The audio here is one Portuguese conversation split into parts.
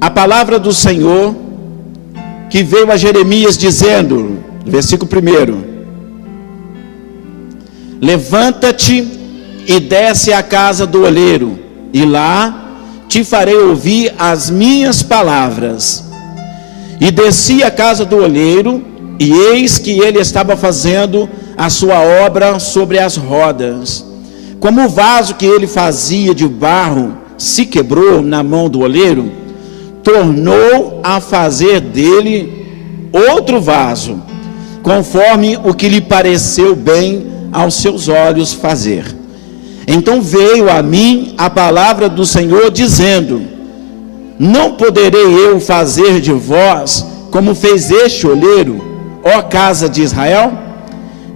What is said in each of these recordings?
a palavra do Senhor que veio a Jeremias dizendo, versículo 1: levanta-te e desce à casa do oleiro, e lá te farei ouvir as minhas palavras. E desci à casa do oleiro, e eis que ele estava fazendo a sua obra sobre as rodas. Como o vaso que ele fazia de barro se quebrou na mão do oleiro, tornou a fazer dele outro vaso, conforme o que lhe pareceu bem aos seus olhos fazer. Então veio a mim a palavra do Senhor dizendo: não poderei eu fazer de vós como fez este oleiro, ó casa de Israel?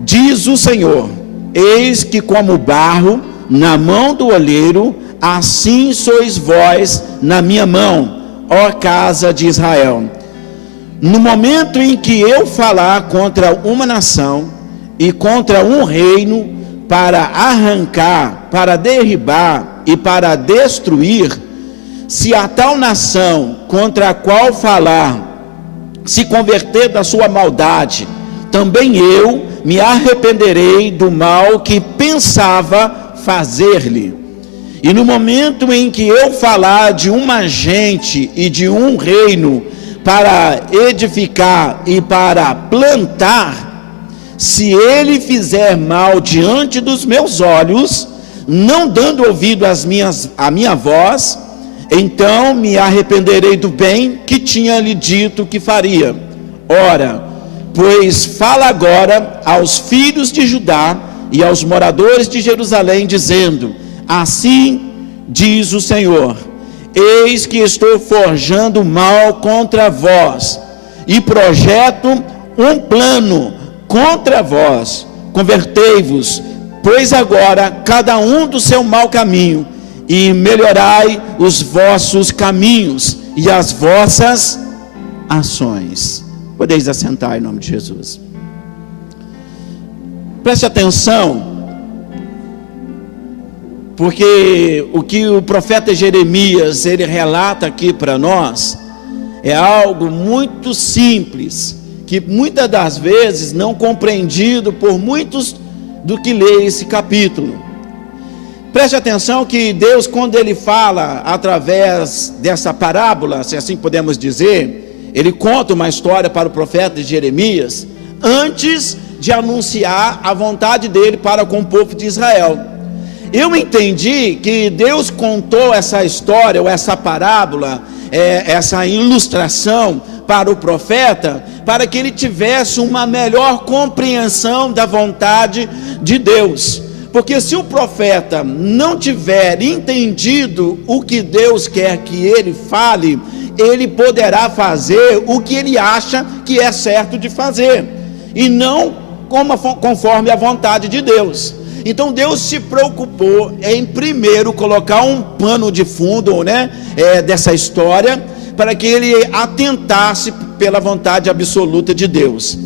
Diz o Senhor: eis que como barro na mão do oleiro, assim sois vós na minha mão, ó casa de Israel. No momento em que eu falar contra uma nação e contra um reino, para arrancar, para derribar e para destruir, se a tal nação contra a qual falar se converter da sua maldade, também eu me arrependerei do mal que pensava fazer-lhe. E no momento em que eu falar de uma gente e de um reino para edificar e para plantar, se ele fizer mal diante dos meus olhos, não dando ouvido à minha voz, então me arrependerei do bem que tinha lhe dito que faria. Ora, pois fala agora aos filhos de Judá e aos moradores de Jerusalém, dizendo: assim diz o Senhor: eis que estou forjando mal contra vós, e projeto um plano contra vós. Convertei-vos, pois agora cada um do seu mau caminho, e melhorai os vossos caminhos e as vossas ações. Podeis assentar em nome de Jesus. Preste atenção, porque o que o profeta Jeremias ele relata aqui para nós é algo muito simples, que muitas das vezes não compreendido por muitos do que lê esse capítulo. Preste atenção que Deus, quando ele fala através dessa parábola, se assim podemos dizer, ele conta uma história para o profeta Jeremias, antes de anunciar a vontade dele para com o povo de Israel. Eu entendi que Deus contou essa história, ou essa parábola, essa ilustração para o profeta, para que ele tivesse uma melhor compreensão da vontade de Deus. Porque se o profeta não tiver entendido o que Deus quer que ele fale, ele poderá fazer o que ele acha que é certo de fazer, e não conforme a vontade de Deus. Então Deus se preocupou em primeiro colocar um pano de fundo, dessa história, para que ele atentasse pela vontade absoluta de Deus.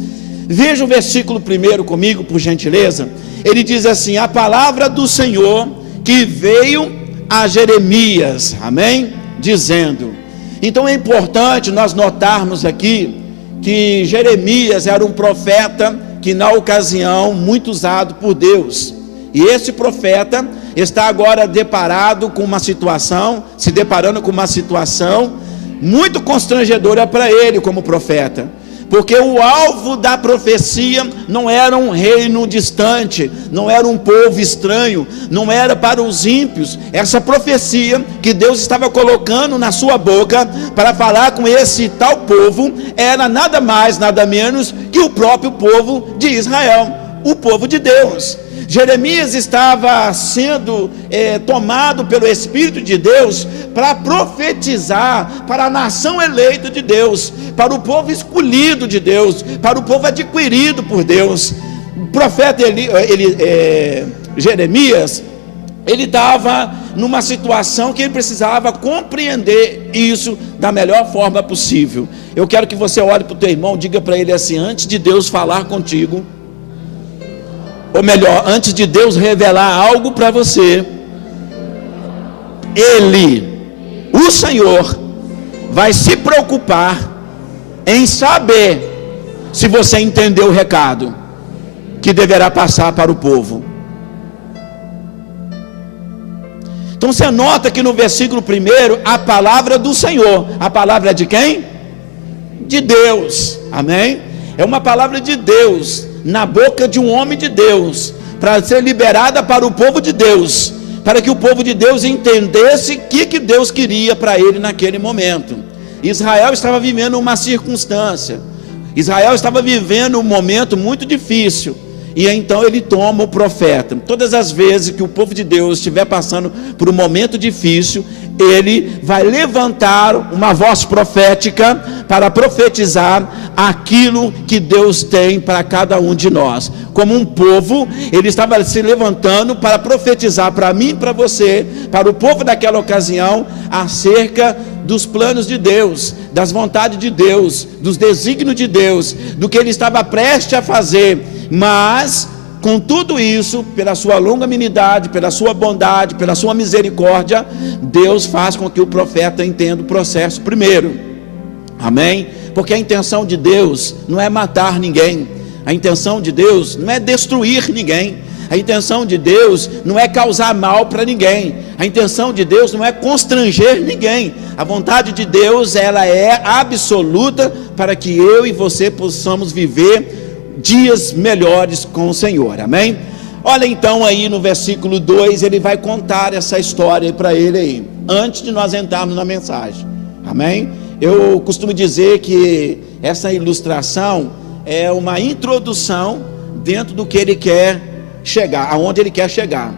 Veja o versículo 1 comigo, por gentileza. Ele diz assim: a palavra do Senhor que veio a Jeremias, amém? Dizendo. Então é importante nós notarmos aqui que Jeremias era um profeta que na ocasião muito usado por Deus. E esse profeta está agora se deparando com uma situação muito constrangedora para ele como profeta, porque o alvo da profecia não era um reino distante, não era um povo estranho, não era para os ímpios. Essa profecia que Deus estava colocando na sua boca para falar com esse tal povo era nada mais, nada menos que o próprio povo de Israel, o povo de Deus. Jeremias estava sendo tomado pelo Espírito de Deus para profetizar para a nação eleita de Deus, para o povo escolhido de Deus, para o povo adquirido por Deus. O profeta Jeremias, ele estava numa situação que ele precisava compreender isso da melhor forma possível. Eu quero que você olhe para o teu irmão, diga para ele assim: antes de Deus falar contigo, ou melhor, antes de Deus revelar algo para você, Ele, o Senhor, vai se preocupar em saber se você entendeu o recado que deverá passar para o povo. Então você nota que no versículo 1, a palavra do Senhor. A palavra é de quem? De Deus, amém? É uma palavra de Deus, na boca de um homem de Deus, para ser liberada para o povo de Deus, para que o povo de Deus entendesse o que Deus queria para ele naquele momento. Israel estava vivendo uma circunstância, Israel estava vivendo um momento muito difícil, e então ele toma o profeta. Todas as vezes que o povo de Deus estiver passando por um momento difícil, ele vai levantar uma voz profética para profetizar aquilo que Deus tem para cada um de nós. Como um povo, ele estava se levantando para profetizar para mim e para você, para o povo daquela ocasião, acerca dos planos de Deus, das vontades de Deus, dos desígnios de Deus, do que ele estava prestes a fazer. Mas com tudo isso, pela sua longanimidade, pela sua bondade, pela sua misericórdia, Deus faz com que o profeta entenda o processo primeiro, amém? Porque a intenção de Deus não é matar ninguém, a intenção de Deus não é destruir ninguém, a intenção de Deus não é causar mal para ninguém, a intenção de Deus não é constranger ninguém. A vontade de Deus, ela é absoluta para que eu e você possamos viver dias melhores com o Senhor, amém? Olha então aí no versículo 2, ele vai contar essa história para ele aí, antes de nós entrarmos na mensagem, amém? Eu costumo dizer que essa ilustração é uma introdução dentro do que ele quer chegar, aonde ele quer chegar.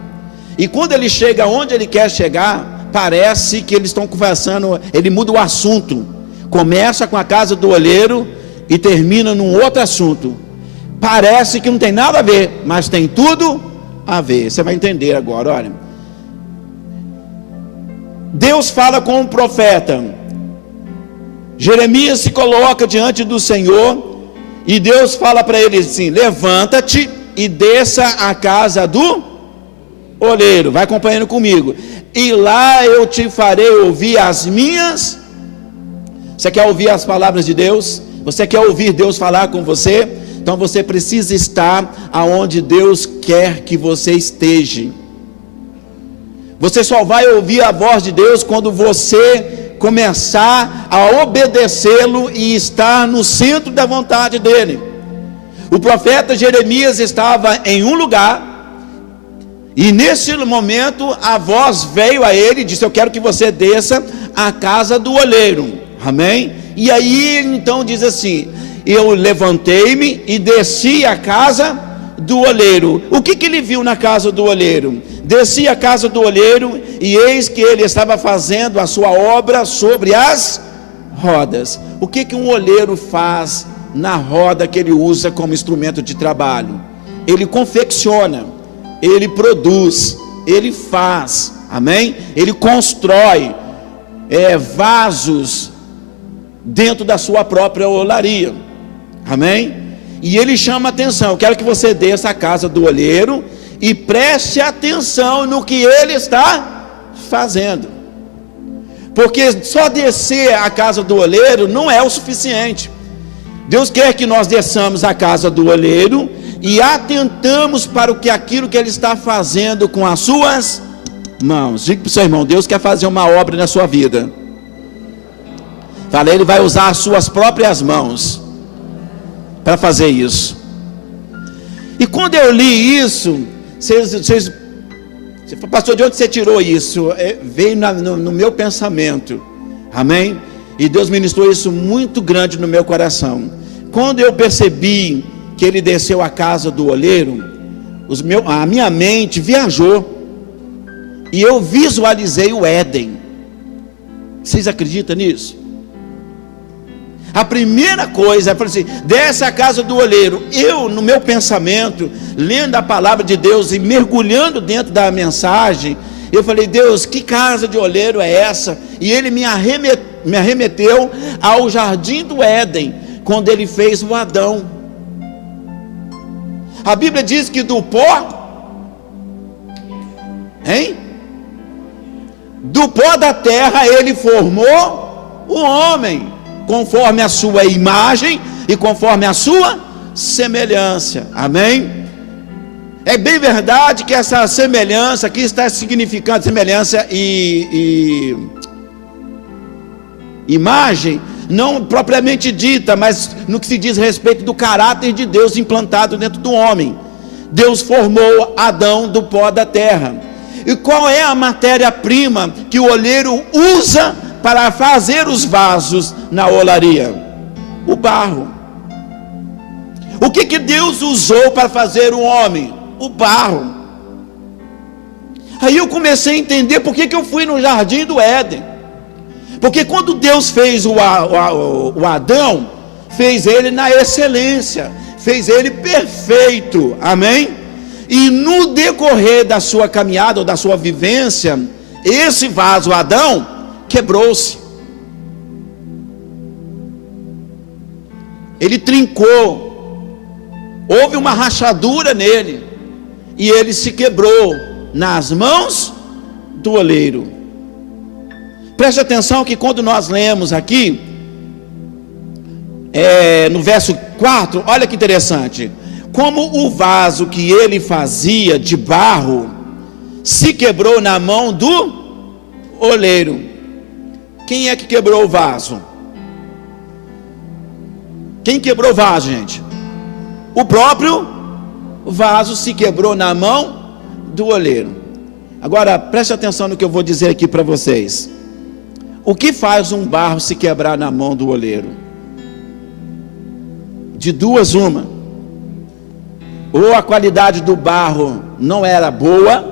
E quando ele chega aonde ele quer chegar, parece que eles estão conversando, ele muda o assunto, começa com a casa do olheiro e termina num outro assunto. Parece que não tem nada a ver, mas tem tudo a ver. Você vai entender agora, olha. Deus fala com o profeta. Jeremias se coloca diante do Senhor e Deus fala para ele assim: levanta-te e desça à casa do olheiro. Vai acompanhando comigo. E lá eu te farei ouvir as minhas. Você quer ouvir as palavras de Deus? Você quer ouvir Deus falar com você? Então você precisa estar aonde Deus quer que você esteja. Você só vai ouvir a voz de Deus quando você começar a obedecê-lo e estar no centro da vontade dele. O profeta Jeremias estava em um lugar, e nesse momento a voz veio a ele e disse: eu quero que você desça à casa do olheiro, amém? E aí ele então diz assim: eu levantei-me e desci à casa do olheiro. O que ele viu na casa do olheiro? Desci à casa do olheiro e eis que ele estava fazendo a sua obra sobre as rodas. O que um olheiro faz na roda que ele usa como instrumento de trabalho? Ele confecciona, ele produz, ele faz, amém? Ele constrói vasos dentro da sua própria olaria, amém? E ele chama atenção. Eu quero que você desça à casa do olheiro e preste atenção no que ele está fazendo, porque só descer à casa do olheiro não é o suficiente. Deus quer que nós desçamos à casa do olheiro e atentamos para aquilo que ele está fazendo com as suas mãos. Diga para o seu irmão: Deus quer fazer uma obra na sua vida. Fala, ele vai usar as suas próprias mãos para fazer isso. E quando eu li isso, vocês pastor, de onde você tirou isso? Veio no meu pensamento, amém? E Deus ministrou isso muito grande no meu coração. Quando eu percebi que ele desceu à casa do olheiro, a minha mente viajou e eu visualizei o Éden. Vocês acreditam nisso? A primeira coisa, eu falei assim: desce à casa do olheiro. Eu, no meu pensamento, lendo a palavra de Deus e mergulhando dentro da mensagem, eu falei: Deus, que casa de olheiro é essa? E ele me arremeteu ao jardim do Éden, quando ele fez o Adão. A Bíblia diz que do pó, do pó da terra ele formou o homem, conforme a sua imagem e conforme a sua semelhança. Amém? É bem verdade que essa semelhança aqui está significando semelhança e imagem, não propriamente dita, mas no que se diz respeito do caráter de Deus implantado dentro do homem. Deus formou Adão do pó da terra. E qual é a matéria-prima que o oleiro usa para fazer os vasos na olaria? O barro. O que Deus usou para fazer o homem? O barro. Aí eu comecei a entender por que eu fui no jardim do Éden. Porque quando Deus fez o Adão, fez ele na excelência, fez ele perfeito, amém? E no decorrer da sua caminhada ou da sua vivência, esse vaso Adão quebrou-se, ele trincou, houve uma rachadura nele, e ele se quebrou nas mãos do oleiro. Preste atenção que quando nós lemos aqui, no verso 4, olha que interessante, como o vaso que ele fazia de barro, se quebrou na mão do oleiro. Quem é que quebrou o vaso? Quem quebrou o vaso, gente? O próprio vaso se quebrou na mão do oleiro. Agora, preste atenção no que eu vou dizer aqui para vocês. O que faz um barro se quebrar na mão do oleiro? De duas uma: ou a qualidade do barro não era boa,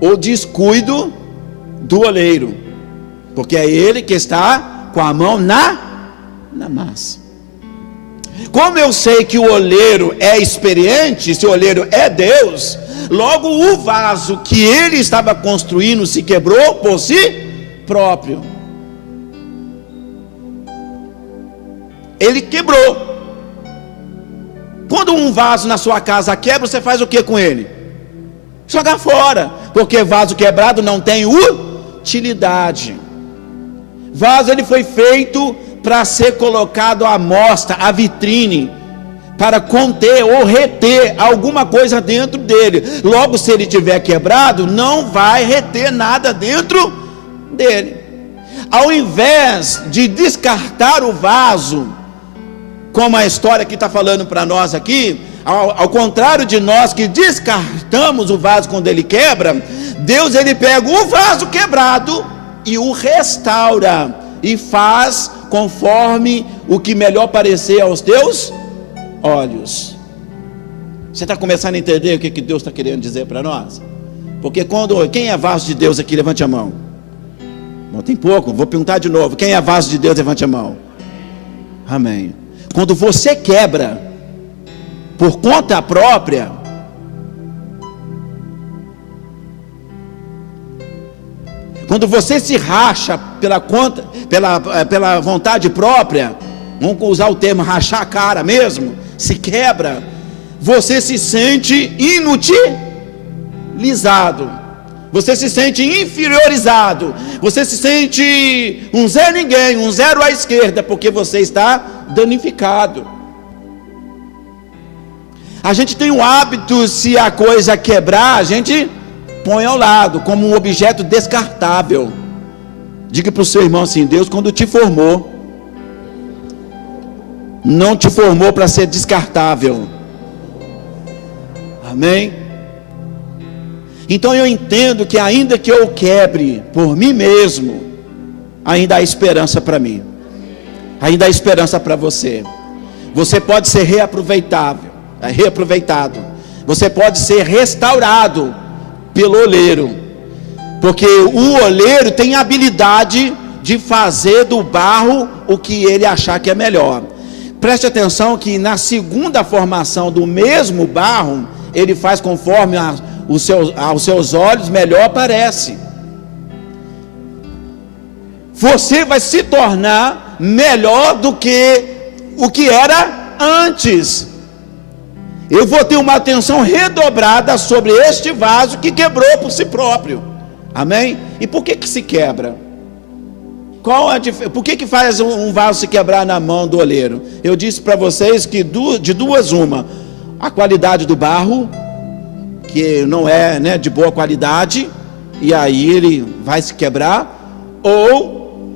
ou descuido do oleiro, porque é ele que está com a mão na massa. Como eu sei que o oleiro é experiente, se o oleiro é Deus, logo o vaso que ele estava construindo se quebrou por si próprio. Ele quebrou. Quando um vaso na sua casa quebra, você faz o que com ele? Joga fora, porque vaso quebrado não tem utilidade. Vaso ele foi feito para ser colocado à mostra, à vitrine, para conter ou reter alguma coisa dentro dele. Logo, se ele tiver quebrado, não vai reter nada dentro dele. Ao invés de descartar o vaso, como a história que está falando para nós aqui, ao contrário de nós que descartamos o vaso quando ele quebra, Deus ele pega o vaso quebrado e o restaura e faz conforme o que melhor parecer aos teus olhos. Você está começando a entender o que Deus está querendo dizer para nós? Porque quem é vaso de Deus aqui, levante a mão. Bom, tem pouco, vou perguntar de novo. Quem é vaso de Deus, levante a mão. Amém. Quando você quebra por conta própria, quando você se racha pela vontade própria, vamos usar o termo rachar a cara mesmo, se quebra, você se sente inutilizado, você se sente inferiorizado, você se sente um zé ninguém, um zero à esquerda, porque você está danificado. A gente tem o hábito, se a coisa quebrar, a gente põe ao lado, como um objeto descartável. Diga para o seu irmão assim: Deus, quando te formou, não te formou para ser descartável. Amém? Então eu entendo que ainda que eu quebre por mim mesmo, ainda há esperança para mim, ainda há esperança para você. Você pode ser reaproveitado, você pode ser restaurado pelo oleiro, porque o oleiro tem a habilidade de fazer do barro o que ele achar que é melhor. Preste atenção que na segunda formação do mesmo barro, ele faz conforme aos seus olhos melhor parece. Você vai se tornar melhor do que o que era antes. Eu vou ter uma atenção redobrada sobre este vaso que quebrou por si próprio. Amém? E por que se quebra? Por que faz um vaso se quebrar na mão do oleiro? Eu disse para vocês que de duas uma, a qualidade do barro, que não é, né, de boa qualidade, e aí ele vai se quebrar, ou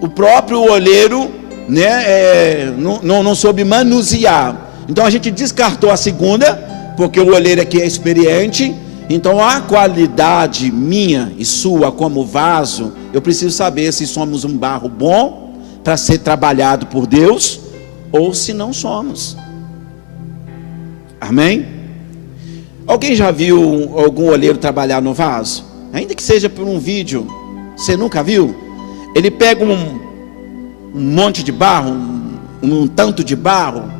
o próprio oleiro, né, não soube manusear. Então a gente descartou a segunda, porque o oleiro aqui é experiente. Então a qualidade minha e sua como vaso, eu preciso saber se somos um barro bom para ser trabalhado por Deus, ou se não somos. Amém? Alguém já viu algum oleiro trabalhar no vaso? Ainda que seja por um vídeo, você nunca viu? Ele pega um monte de barro, um tanto de barro.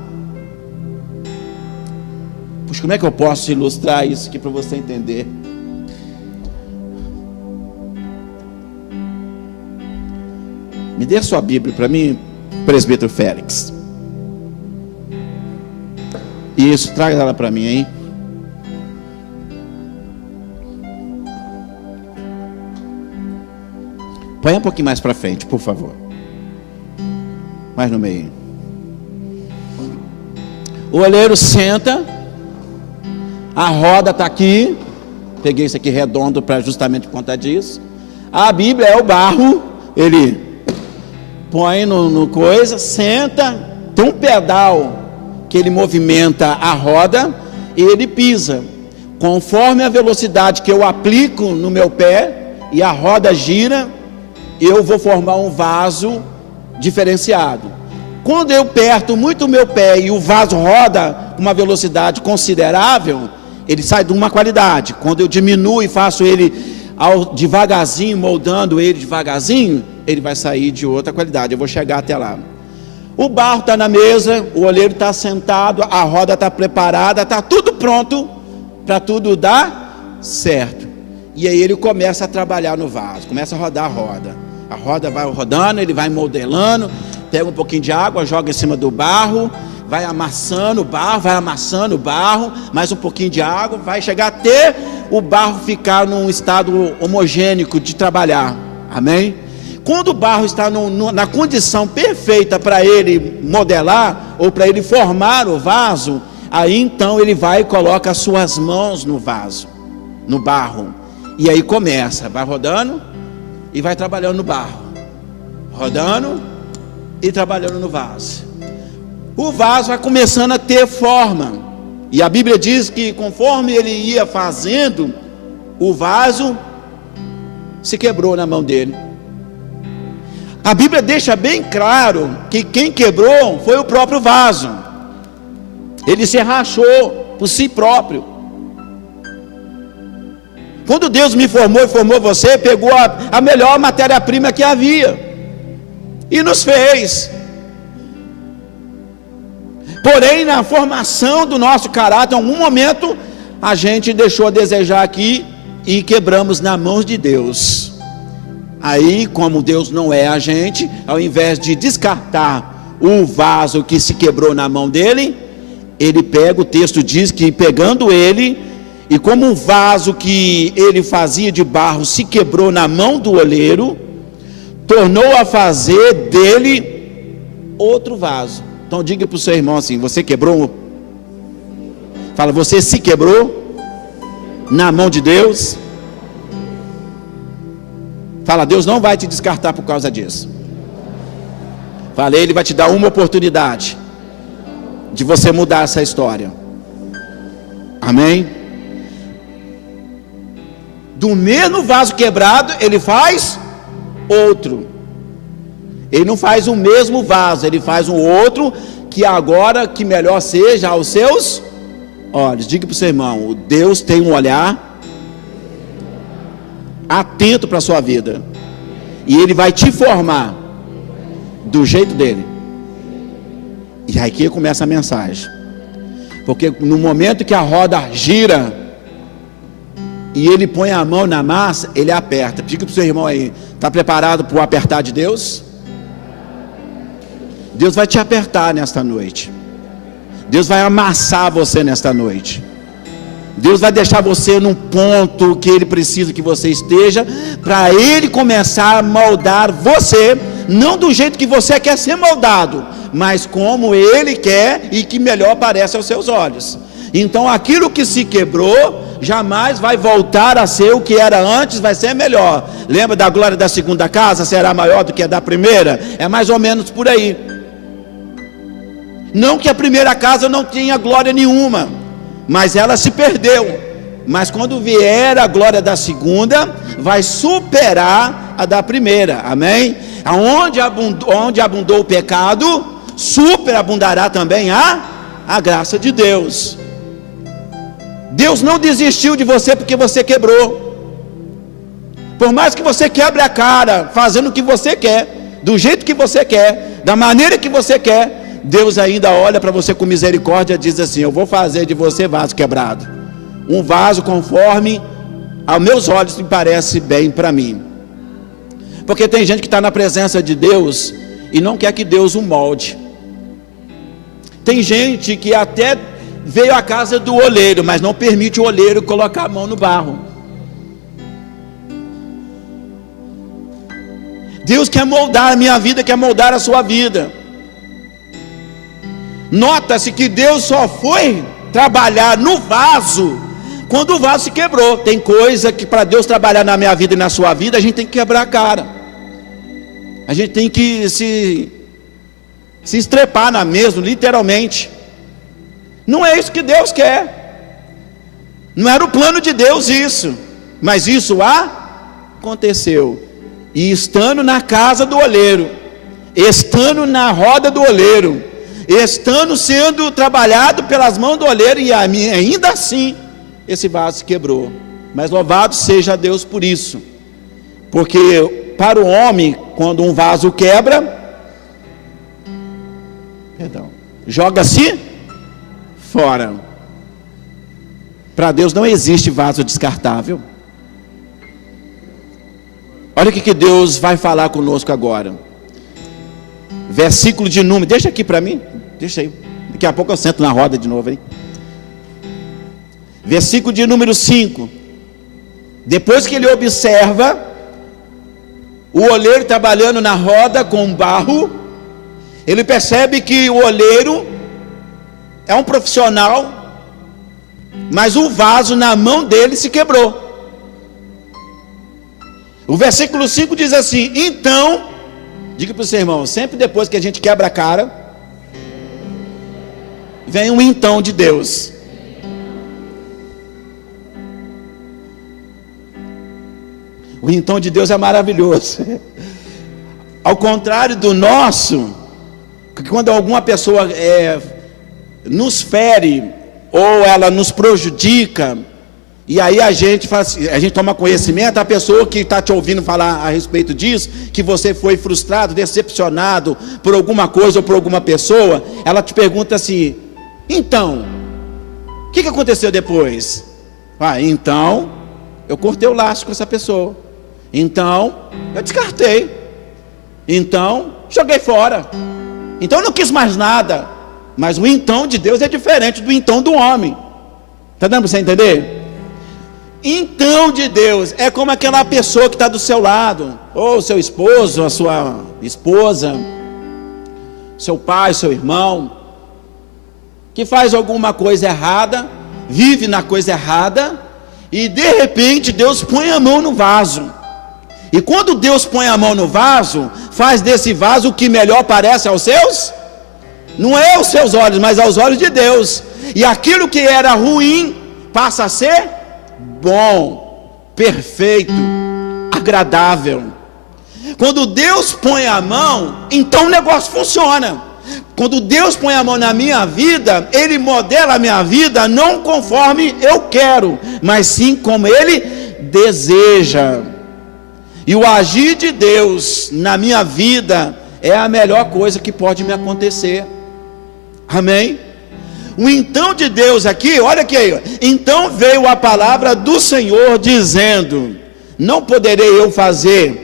Puxa, como é que eu posso ilustrar isso aqui para você entender? Me dê a sua Bíblia para mim, presbítero Félix. Isso, traga ela para mim, hein? Põe um pouquinho mais para frente, por favor. Mais no meio. O oleiro senta. A roda está aqui. Peguei isso aqui redondo para justamente por conta disso. A Bíblia é o barro. Ele põe no coisa, senta. Tem um pedal que ele movimenta a roda e ele pisa. Conforme a velocidade que eu aplico no meu pé e a roda gira, eu vou formar um vaso diferenciado. Quando eu aperto muito o meu pé e o vaso roda com uma velocidade considerável, ele sai de uma qualidade. Quando eu diminuo e faço ele devagarzinho, moldando ele devagarzinho, ele vai sair de outra qualidade. Eu vou chegar até lá. O barro está na mesa, o oleiro está sentado, a roda está preparada, está tudo pronto para tudo dar certo. E aí ele começa a trabalhar no vaso, começa a rodar a roda. A roda vai rodando, ele vai modelando, pega um pouquinho de água, joga em cima do barro, vai amassando o barro, mais um pouquinho de água, vai chegar até o barro ficar num estado homogêneo de trabalhar. Amém? Quando o barro está na condição perfeita para ele modelar, ou para ele formar o vaso, aí então ele vai e coloca as suas mãos no vaso, no barro, e aí começa, vai rodando e vai trabalhando no barro, rodando e trabalhando no vaso. O vaso vai começando a ter forma, e a Bíblia diz que conforme ele ia fazendo, o vaso se quebrou na mão dele. A Bíblia deixa bem claro que quem quebrou foi o próprio vaso. Ele se rachou por si próprio. Quando Deus me formou e formou você, pegou a melhor matéria-prima que havia e nos fez. Porém, na formação do nosso caráter, em algum momento, a gente deixou a desejar aqui e quebramos nas mãos de Deus. Aí, como Deus não é a gente, ao invés de descartar o vaso que se quebrou na mão dele, ele pega, o texto diz que pegando ele, e como o vaso que ele fazia de barro se quebrou na mão do oleiro, tornou a fazer dele outro vaso. Então diga para o seu irmão assim: você quebrou? Fala, você se quebrou na mão de Deus? Fala, Deus não vai te descartar por causa disso. Fala, Ele vai te dar uma oportunidade de você mudar essa história. Amém? Do mesmo vaso quebrado, Ele faz outro. Ele não faz o mesmo vaso, Ele faz um outro que agora, que melhor seja aos seus olhos. Diga para o seu irmão: Deus tem um olhar atento para a sua vida, e Ele vai te formar do jeito dele. E aqui começa a mensagem, porque no momento que a roda gira e ele põe a mão na massa, ele aperta. Diga para o seu irmão aí: está preparado para o apertar de Deus? Deus vai te apertar nesta noite. Deus vai amassar você nesta noite. Deus vai deixar você num ponto que Ele precisa que você esteja, para Ele começar a moldar você, não do jeito que você quer ser moldado, mas como Ele quer e que melhor parece aos seus olhos. Então aquilo que se quebrou, jamais vai voltar a ser o que era antes, vai ser melhor. Lembra da glória da segunda casa? Será maior do que a da primeira? É mais ou menos por aí. Não que a primeira casa não tinha glória nenhuma, mas ela se perdeu. Mas quando vier a glória da segunda, vai superar a da primeira, amém? Onde abundou o pecado, superabundará também a graça de Deus. Deus não desistiu de você porque você quebrou. Por mais que você quebre a cara, fazendo o que você quer, do jeito que você quer, da maneira que você quer, Deus ainda olha para você com misericórdia e diz assim: eu vou fazer de você vaso quebrado, um vaso conforme aos meus olhos me parece bem para mim. Porque tem gente que está na presença de Deus e não quer que Deus o molde. Tem gente que até veio à casa do oleiro, mas não permite o oleiro colocar a mão no barro. Deus quer moldar a minha vida, quer moldar a sua vida. Nota-se que Deus só foi trabalhar no vaso quando o vaso se quebrou. Tem coisa que para Deus trabalhar na minha vida e na sua vida, a gente tem que quebrar a cara. A gente tem que se estrepar na mesa, literalmente. Não é isso que Deus quer. Não era o plano de Deus isso. Mas isso aconteceu. E estando na casa do oleiro, estando na roda do oleiro, estando sendo trabalhado pelas mãos do oleiro, e ainda assim esse vaso se quebrou. Mas louvado seja Deus por isso. Porque para o homem, quando um vaso quebra, joga-se fora. Para Deus não existe vaso descartável. Olha o que Deus vai falar conosco agora. Versículo de número, deixa aqui para mim, deixa aí, daqui a pouco eu sento na roda de novo, hein? Versículo de número 5. Depois que ele observa o oleiro trabalhando na roda com barro, ele percebe que o oleiro é um profissional, mas o vaso na mão dele se quebrou. O versículo 5 diz assim: então, diga para o seu irmão, sempre depois que a gente quebra a cara, vem um então de Deus. O então de Deus é maravilhoso. Ao contrário do nosso, que quando alguma pessoa nos fere, ou ela nos prejudica, e aí a gente toma conhecimento, a pessoa que está te ouvindo falar a respeito disso, que você foi frustrado, decepcionado por alguma coisa ou por alguma pessoa, ela te pergunta assim: então, o que aconteceu depois? Então, eu cortei o laço com essa pessoa. Então, eu descartei. Então, joguei fora. Então, eu não quis mais nada. Mas o então de Deus é diferente do então do homem. Está dando para você entender? Então de Deus é como aquela pessoa que está do seu lado, ou seu esposo, a sua esposa, seu pai, seu irmão, que faz alguma coisa errada, vive na coisa errada, e de repente Deus põe a mão no vaso. E quando Deus põe a mão no vaso, faz desse vaso o que melhor parece aos seus, não é aos seus olhos, mas aos olhos de Deus. E aquilo que era ruim passa a ser bom, perfeito, agradável. Quando Deus põe a mão, então o negócio funciona. Quando Deus põe a mão na minha vida, Ele modela a minha vida não conforme eu quero, mas sim como Ele deseja. E o agir de Deus na minha vida é a melhor coisa que pode me acontecer. Amém? O então de Deus aqui, olha aqui, então veio a palavra do Senhor dizendo: não poderei eu fazer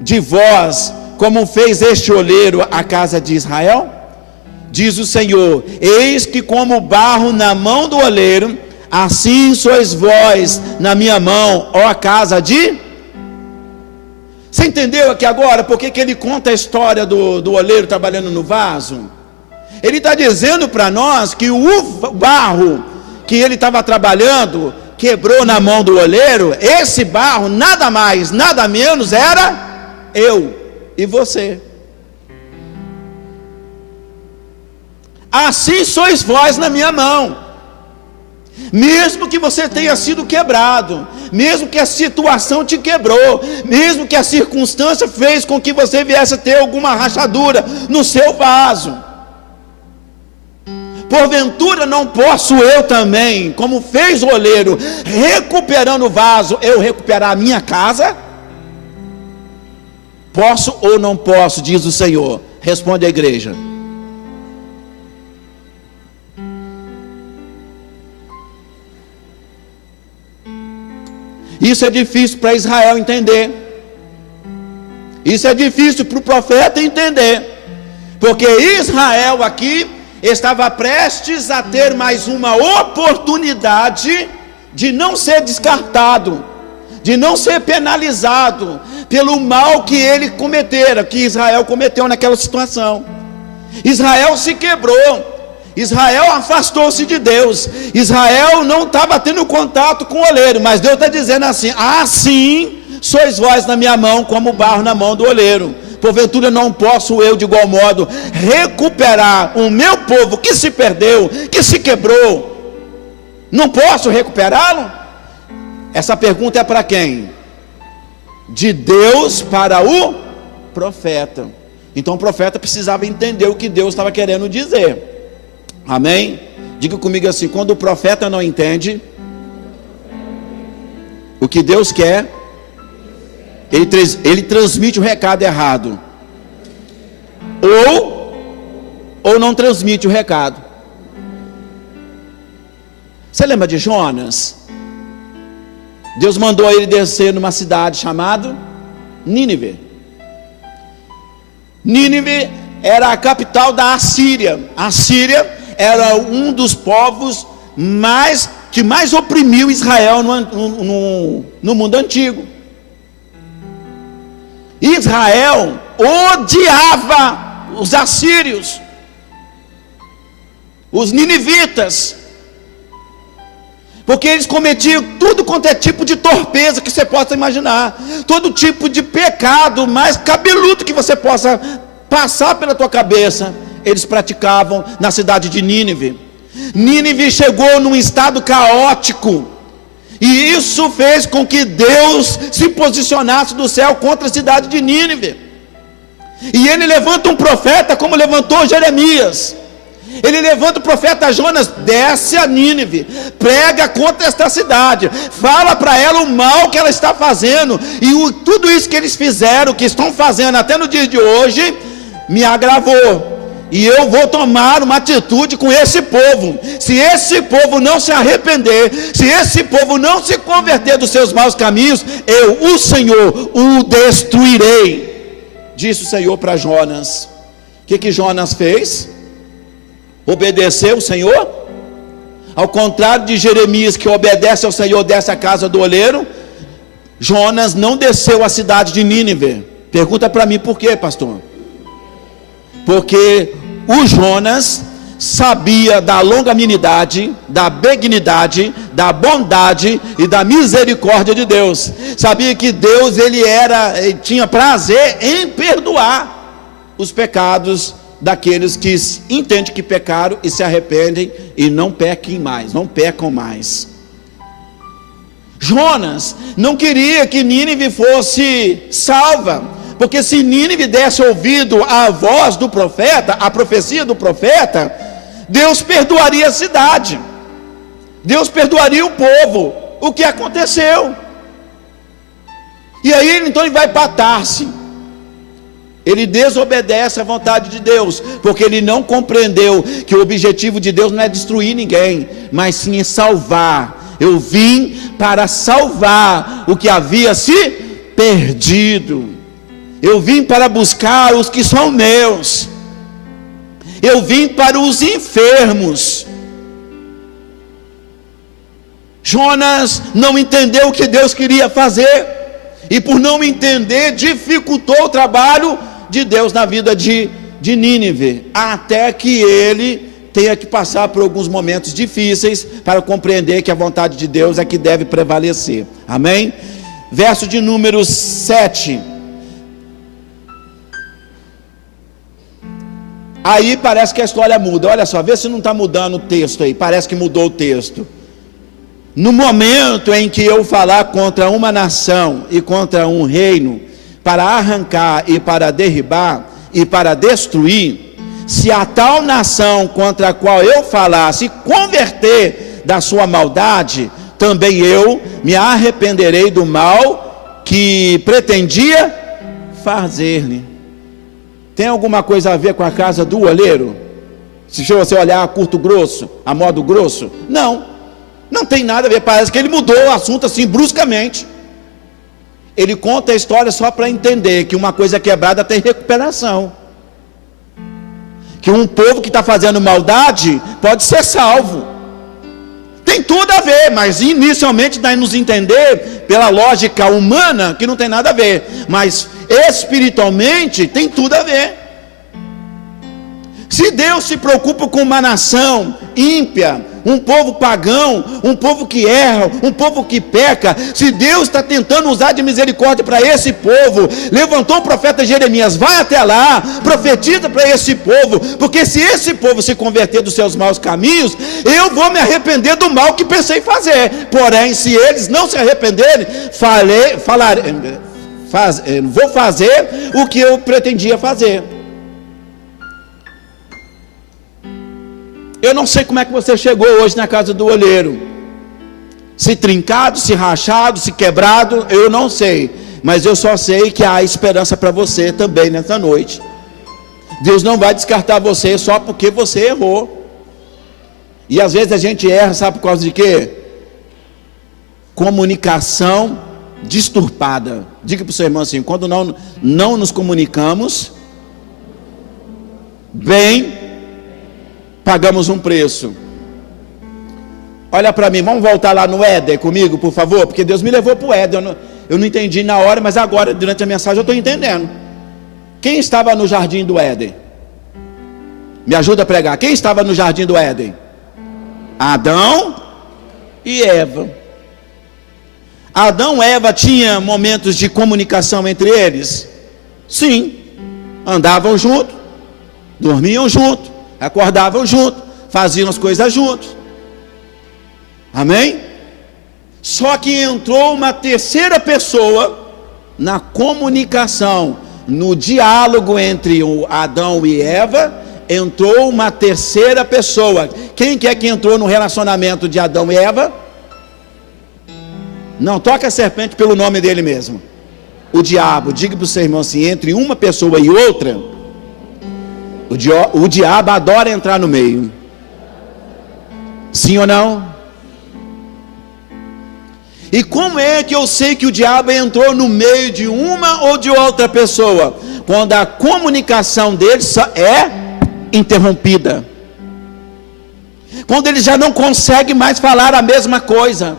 de vós como fez este oleiro à casa de Israel? Diz o Senhor: eis que como barro na mão do oleiro, assim sois vós na minha mão, ó casa de... Você entendeu aqui agora por que ele conta a história do oleiro trabalhando no vaso? Ele está dizendo para nós que o barro que ele estava trabalhando quebrou na mão do oleiro. Esse barro, nada mais, nada menos, era eu e você. Assim sois vós na minha mão. Mesmo que você tenha sido quebrado, mesmo que a situação te quebrou, mesmo que a circunstância fez com que você viesse a ter alguma rachadura no seu vaso, porventura não posso eu também, como fez o oleiro, recuperando o vaso, eu recuperar a minha casa? Posso ou não posso, diz o Senhor? Responde a igreja. Isso é difícil para Israel entender. Isso é difícil para o profeta entender. Porque Israel aqui estava prestes a ter mais uma oportunidade de não ser descartado, de não ser penalizado pelo mal que ele cometera, que Israel cometeu naquela situação. Israel se quebrou. Israel afastou-se de Deus. Israel não estava tendo contato com o oleiro, mas Deus está dizendo assim: assim sois vós na minha mão, como barro na mão do oleiro. Porventura não posso eu de igual modo recuperar o meu povo que se perdeu, que se quebrou? Não posso recuperá-lo? Essa pergunta é para quem? De Deus para o profeta. Então o profeta precisava entender o que Deus estava querendo dizer. Amém? Diga comigo assim: quando o profeta não entende o que Deus quer, ele transmite o recado errado, ou não transmite o recado. Você lembra de Jonas? Deus mandou ele descer numa cidade chamada Nínive. Nínive era a capital da Assíria. A Assíria era um dos povos que mais oprimiu Israel no mundo antigo. Israel odiava os assírios, os ninivitas, porque eles cometiam tudo quanto é tipo de torpeza que você possa imaginar, todo tipo de pecado mais cabeludo que você possa passar pela tua cabeça, eles praticavam na cidade de Nínive. Nínive chegou num estado caótico, e isso fez com que Deus se posicionasse do céu contra a cidade de Nínive. E ele levanta um profeta, como levantou Jeremias. Ele levanta o profeta Jonas, desce a Nínive, prega contra esta cidade, fala para ela o mal que ela está fazendo, e tudo isso que eles fizeram, que estão fazendo até no dia de hoje, me agravou. E eu vou tomar uma atitude com esse povo. Se esse povo não se arrepender, se esse povo não se converter dos seus maus caminhos, eu, o Senhor, o destruirei. Disse o Senhor para Jonas. O que Jonas fez? Obedeceu o Senhor? Ao contrário de Jeremias, que obedece ao Senhor, desce a casa do oleiro, Jonas não desceu à cidade de Nínive. Pergunta para mim, por quê, pastor? Porque o Jonas sabia da longanimidade, da benignidade, da bondade e da misericórdia de Deus. Sabia que Deus ele tinha prazer em perdoar os pecados daqueles que entendem que pecaram e se arrependem e não pecam mais. Jonas não queria que Nínive fosse salva, porque se Nínive desse ouvido à voz do profeta, à profecia do profeta, Deus perdoaria a cidade, Deus perdoaria o povo. O que aconteceu? E aí então ele vai para Tarse. Ele desobedece à vontade de Deus, porque ele não compreendeu que o objetivo de Deus não é destruir ninguém, mas sim é salvar. Eu vim para salvar o que havia se perdido. Eu vim para buscar os que são meus. Eu vim para os enfermos. Jonas não entendeu o que Deus queria fazer, e por não entender, dificultou o trabalho de Deus na vida de Nínive, até que ele tenha que passar por alguns momentos difíceis para compreender que a vontade de Deus é que deve prevalecer. Amém? Verso de número 7. Aí parece que a história muda. Olha só, vê se não está mudando o texto aí. Parece que mudou o texto. No momento em que eu falar contra uma nação e contra um reino, para arrancar e para derribar e para destruir, se a tal nação contra a qual eu falar se converter da sua maldade, também eu me arrependerei do mal que pretendia fazer-lhe. Tem alguma coisa a ver com a casa do oleiro? Se você olhar a curto grosso, a modo grosso? Não tem nada a ver. Parece que ele mudou o assunto assim bruscamente. Ele conta a história só para entender que uma coisa quebrada tem recuperação, que um povo que está fazendo maldade pode ser salvo. Tem tudo a ver, mas inicialmente dá nos entender pela lógica humana que não tem nada a ver, mas espiritualmente tem tudo a ver. Se Deus se preocupa com uma nação ímpia, um povo pagão, um povo que erra, um povo que peca, se Deus está tentando usar de misericórdia para esse povo, levantou o profeta Jeremias, vai até lá, profetiza para esse povo, porque se esse povo se converter dos seus maus caminhos, eu vou me arrepender do mal que pensei fazer. Porém, se eles não se arrependerem, vou fazer o que eu pretendia fazer. Eu não sei como é que você chegou hoje na casa do oleiro, se trincado, se rachado, se quebrado, eu não sei, mas eu só sei que há esperança para você também nessa noite. Deus não vai descartar você só porque você errou. E às vezes a gente erra, sabe por causa de quê? Comunicação disturpada. Diga para o seu irmão assim: quando não nos comunicamos bem, pagamos um preço. Olha para mim, vamos voltar lá no Éden comigo, por favor, porque Deus me levou para o Éden. Eu não entendi na hora, mas agora, durante a mensagem, eu estou entendendo. Quem estava no jardim do Éden? Me ajuda a pregar. Quem estava no jardim do Éden? Adão e Eva. Adão e Eva tinham momentos de comunicação entre eles? Sim. Andavam juntos, dormiam juntos, acordavam juntos, faziam as coisas juntos. Amém? Só que entrou uma terceira pessoa na comunicação, no diálogo entre o Adão e Eva. Entrou uma terceira pessoa. Quem que é que entrou no relacionamento de Adão e Eva? Não, toca a serpente pelo nome dele mesmo. O diabo. Diga para o seu irmão assim: entre uma pessoa e outra, o diabo adora entrar no meio. Sim ou não? E como é que eu sei que o diabo entrou no meio de uma ou de outra pessoa? Quando a comunicação deles é interrompida. Quando ele já não consegue mais falar a mesma coisa.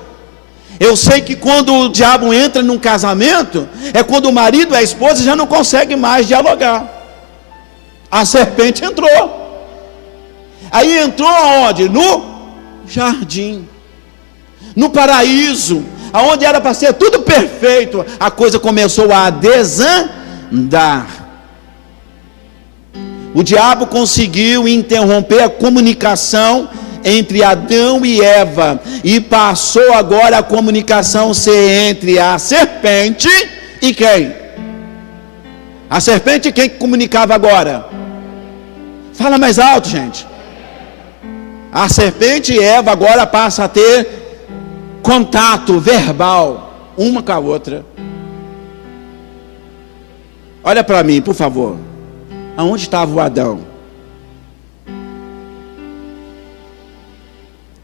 Eu sei que quando o diabo entra num casamento, é quando o marido e a esposa já não conseguem mais dialogar. A serpente entrou. Aí entrou aonde? No jardim, no paraíso, aonde era para ser tudo perfeito. A coisa começou a desandar. O diabo conseguiu interromper a comunicação entre Adão e Eva, e passou agora a comunicação ser entre a serpente e quem? A serpente, quem comunicava agora? Fala mais alto, gente. A serpente e Eva agora passam a ter contato verbal uma com a outra. Olha para mim, por favor. Aonde estava o Adão?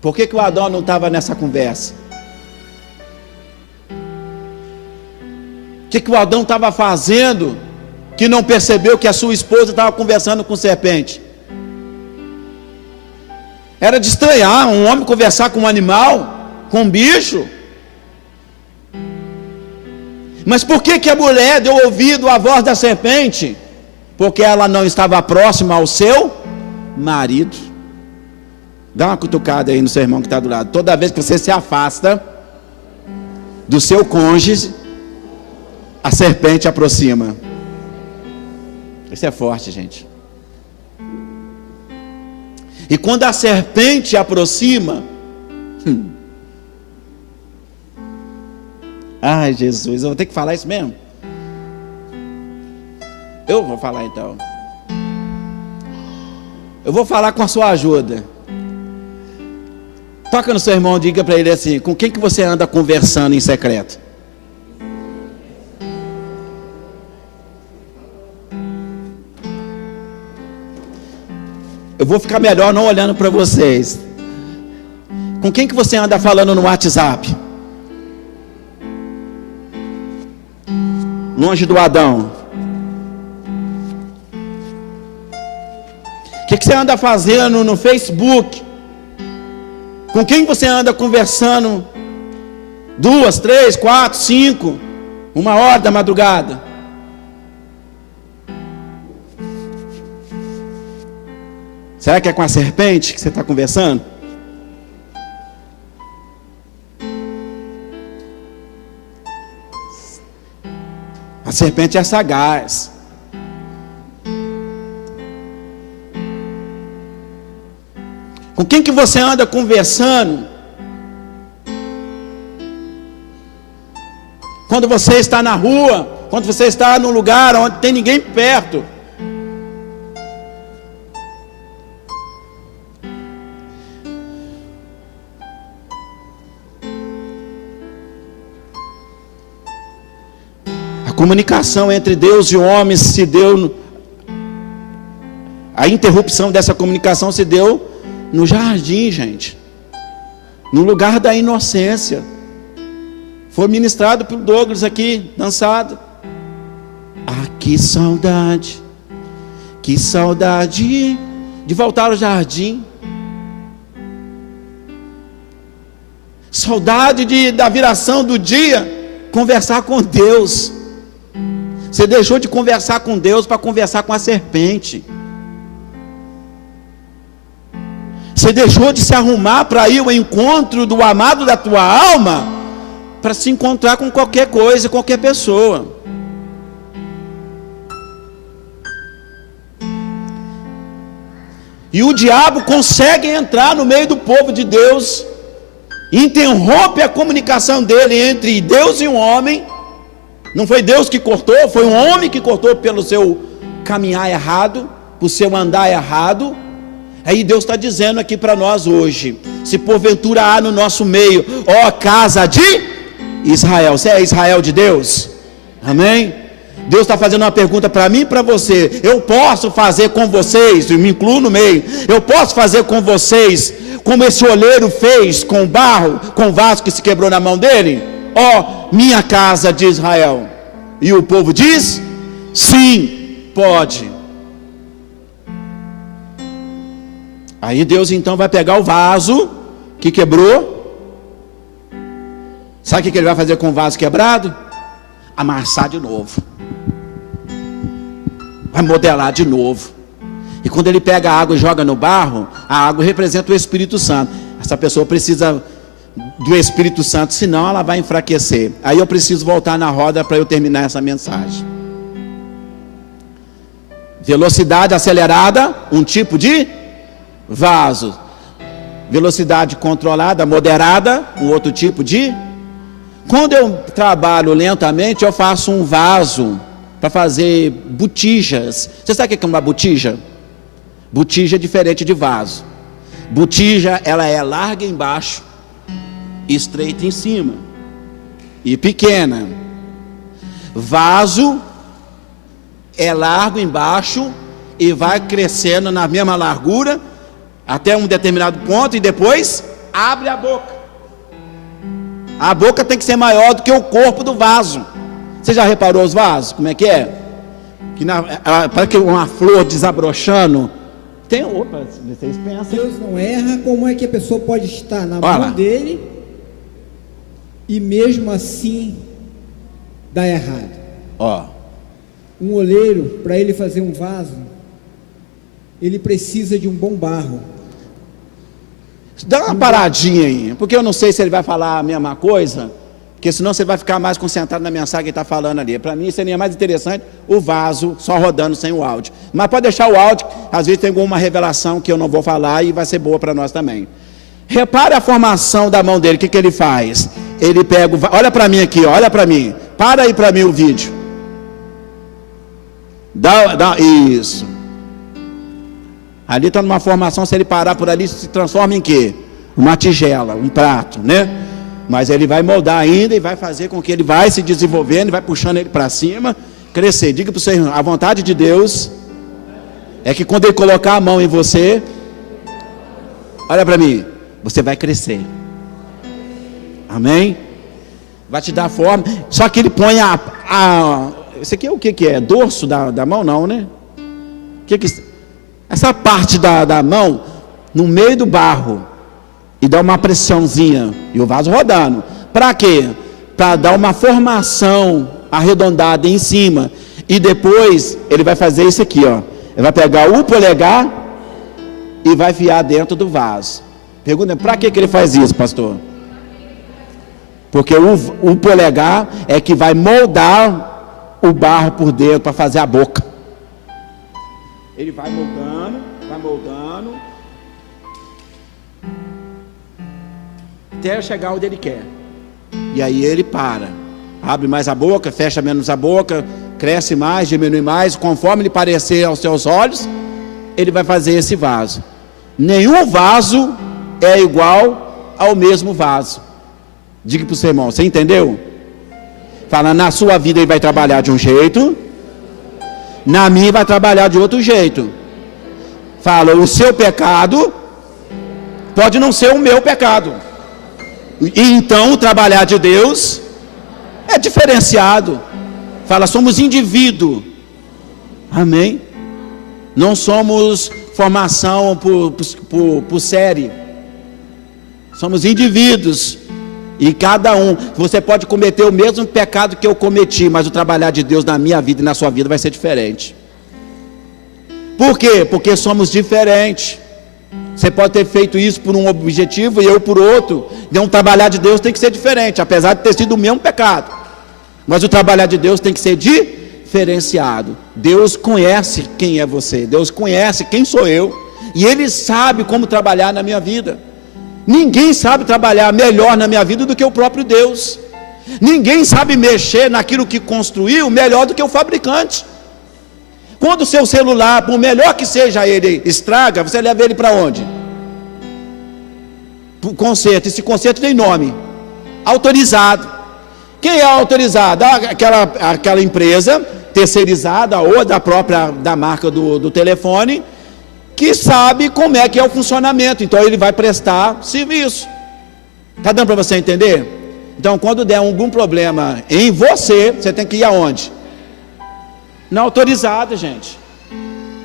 Por que o Adão não estava nessa conversa? O que o Adão estava fazendo que não percebeu que a sua esposa estava conversando com serpente? Era de estranhar um homem conversar com um animal. com bicho. Mas por que a mulher deu ouvido à voz da serpente? Porque ela não estava próxima ao seu marido. Dá uma cutucada aí no seu irmão que está do lado. Toda vez que você se afasta do seu cônjuge, a serpente aproxima. Isso é forte, gente. E quando a serpente aproxima, ai, Jesus, eu vou ter que falar isso mesmo? Eu vou falar então. Eu vou falar com a sua ajuda. Toca no seu irmão e diga para ele assim: com quem que você anda conversando em secreto? Eu vou ficar melhor não olhando para vocês. Com quem que você anda falando no WhatsApp? Longe do Adão. O que você anda fazendo no Facebook? Com quem você anda conversando 2, 3, 4, 5, 1h da madrugada? Será que é com a serpente que você está conversando? A serpente é sagaz. Com quem que você anda conversando? Quando você está na rua, quando você está num lugar onde tem ninguém perto. A comunicação entre Deus e o homem se deu, a interrupção dessa comunicação se deu no jardim, gente, no lugar da inocência. Foi ministrado por Douglas aqui, dançado. Ah, que saudade de voltar ao jardim. Saudade da viração do dia, conversar com Deus. Você deixou de conversar com Deus para conversar com a serpente. Você deixou de se arrumar para ir ao encontro do amado da tua alma, para se encontrar com qualquer coisa, qualquer pessoa. E o diabo consegue entrar no meio do povo de Deus, interrompe a comunicação dele entre Deus e um homem. Não foi Deus que cortou, foi um homem que cortou pelo seu caminhar errado, por seu andar errado. Aí Deus está dizendo aqui para nós hoje: se porventura há no nosso meio, ó casa de Israel, você é Israel de Deus? Amém? Deus está fazendo uma pergunta para mim e para você. Eu posso fazer com vocês, eu me incluo no meio, eu posso fazer com vocês como esse oleiro fez com o barro, com o vaso que se quebrou na mão dele? Ó minha casa de Israel. E o povo diz: sim, pode. Aí Deus então vai pegar o vaso que quebrou. Sabe o que ele vai fazer com o vaso quebrado? Amassar de novo. Vai modelar de novo. E quando ele pega a água e joga no barro, a água representa o Espírito Santo. Essa pessoa precisa do Espírito Santo, senão ela vai enfraquecer. Aí eu preciso voltar na roda para eu terminar essa mensagem. Velocidade acelerada, um tipo de vaso. Velocidade controlada, moderada, um outro tipo de. Quando eu trabalho lentamente, eu faço um vaso para fazer botijas. Você sabe o que é uma botija? Botija é diferente de vaso. Botija, ela é larga embaixo, estreita em cima e pequena. Vaso é largo embaixo e vai crescendo na mesma largura até um determinado ponto e depois abre a boca. A boca tem que ser maior do que o corpo do vaso. Você já reparou os vasos? Como é que é? Parece que uma flor desabrochando. Tem, opa, vocês pensam. Deus não erra. Como é que a pessoa pode estar na mão dele e mesmo assim dá errado. Ó, Um oleiro, para ele fazer um vaso, ele precisa de um bom barro. dá uma paradinha aí, porque eu não sei se ele vai falar a mesma coisa, porque senão você vai ficar mais concentrado na mensagem que ele está falando ali. Para mim seria mais interessante o vaso só rodando sem o áudio. Mas pode deixar o áudio, às vezes tem alguma revelação que eu não vou falar e vai ser boa para nós também. Repare a formação da mão dele, o que ele faz? Ele pega, olha para mim aqui, olha para mim, para aí para mim o vídeo. Isso. Ali está numa formação, se ele parar por ali, se transforma em quê? Uma tigela, um prato, né? Mas ele vai moldar ainda e vai fazer com que ele vai se desenvolvendo, vai puxando ele para cima, crescer. Diga para o seu irmão, a vontade de Deus é que quando ele colocar a mão em você, olha para mim, você vai crescer. Amém? Vai te dar forma. Só que ele põe esse aqui é o que é? Dorso da mão? Não, né? Essa parte da mão no meio do barro e dá uma pressãozinha e o vaso rodando. Para quê? Para dar uma formação arredondada em cima. E depois ele vai fazer isso aqui, ó. Ele vai pegar o polegar e vai enfiar dentro do vaso. Pergunta, para que ele faz isso, pastor? Porque o polegar é que vai moldar o barro por dentro para fazer a boca. Ele vai moldando, até chegar onde ele quer. E aí ele para, abre mais a boca, fecha menos a boca, cresce mais, diminui mais, conforme ele parecer aos seus olhos, ele vai fazer esse vaso. Nenhum vaso é igual ao mesmo vaso. Diga para o seu irmão, você entendeu? Fala, na sua vida ele vai trabalhar de um jeito, na minha vai trabalhar de outro jeito. Fala, o seu pecado pode não ser o meu pecado. E então o trabalhar de Deus é diferenciado. Fala, somos indivíduo. Amém? Não somos formação por série. Somos indivíduos. E cada um, você pode cometer o mesmo pecado que eu cometi, mas o trabalhar de Deus na minha vida e na sua vida vai ser diferente. Por quê? Porque somos diferentes. Você pode ter feito isso por um objetivo e eu por outro. Então o trabalhar de Deus tem que ser diferente, apesar de ter sido o mesmo pecado. Mas o trabalhar de Deus tem que ser diferenciado. Deus conhece quem é você, Deus conhece quem sou eu, e Ele sabe como trabalhar na minha vida. Ninguém sabe trabalhar melhor na minha vida do que o próprio Deus. Ninguém sabe mexer naquilo que construiu melhor do que o fabricante. Quando o seu celular, por melhor que seja ele, estraga, você leva ele para onde? Para o conserto. Esse conserto tem nome: autorizado. Quem é autorizado? Aquela empresa terceirizada ou da marca do telefone, que sabe como é que é o funcionamento, então ele vai prestar serviço. Está dando para você entender? Então quando der algum problema em você, você tem que ir aonde? Na autorizada, gente.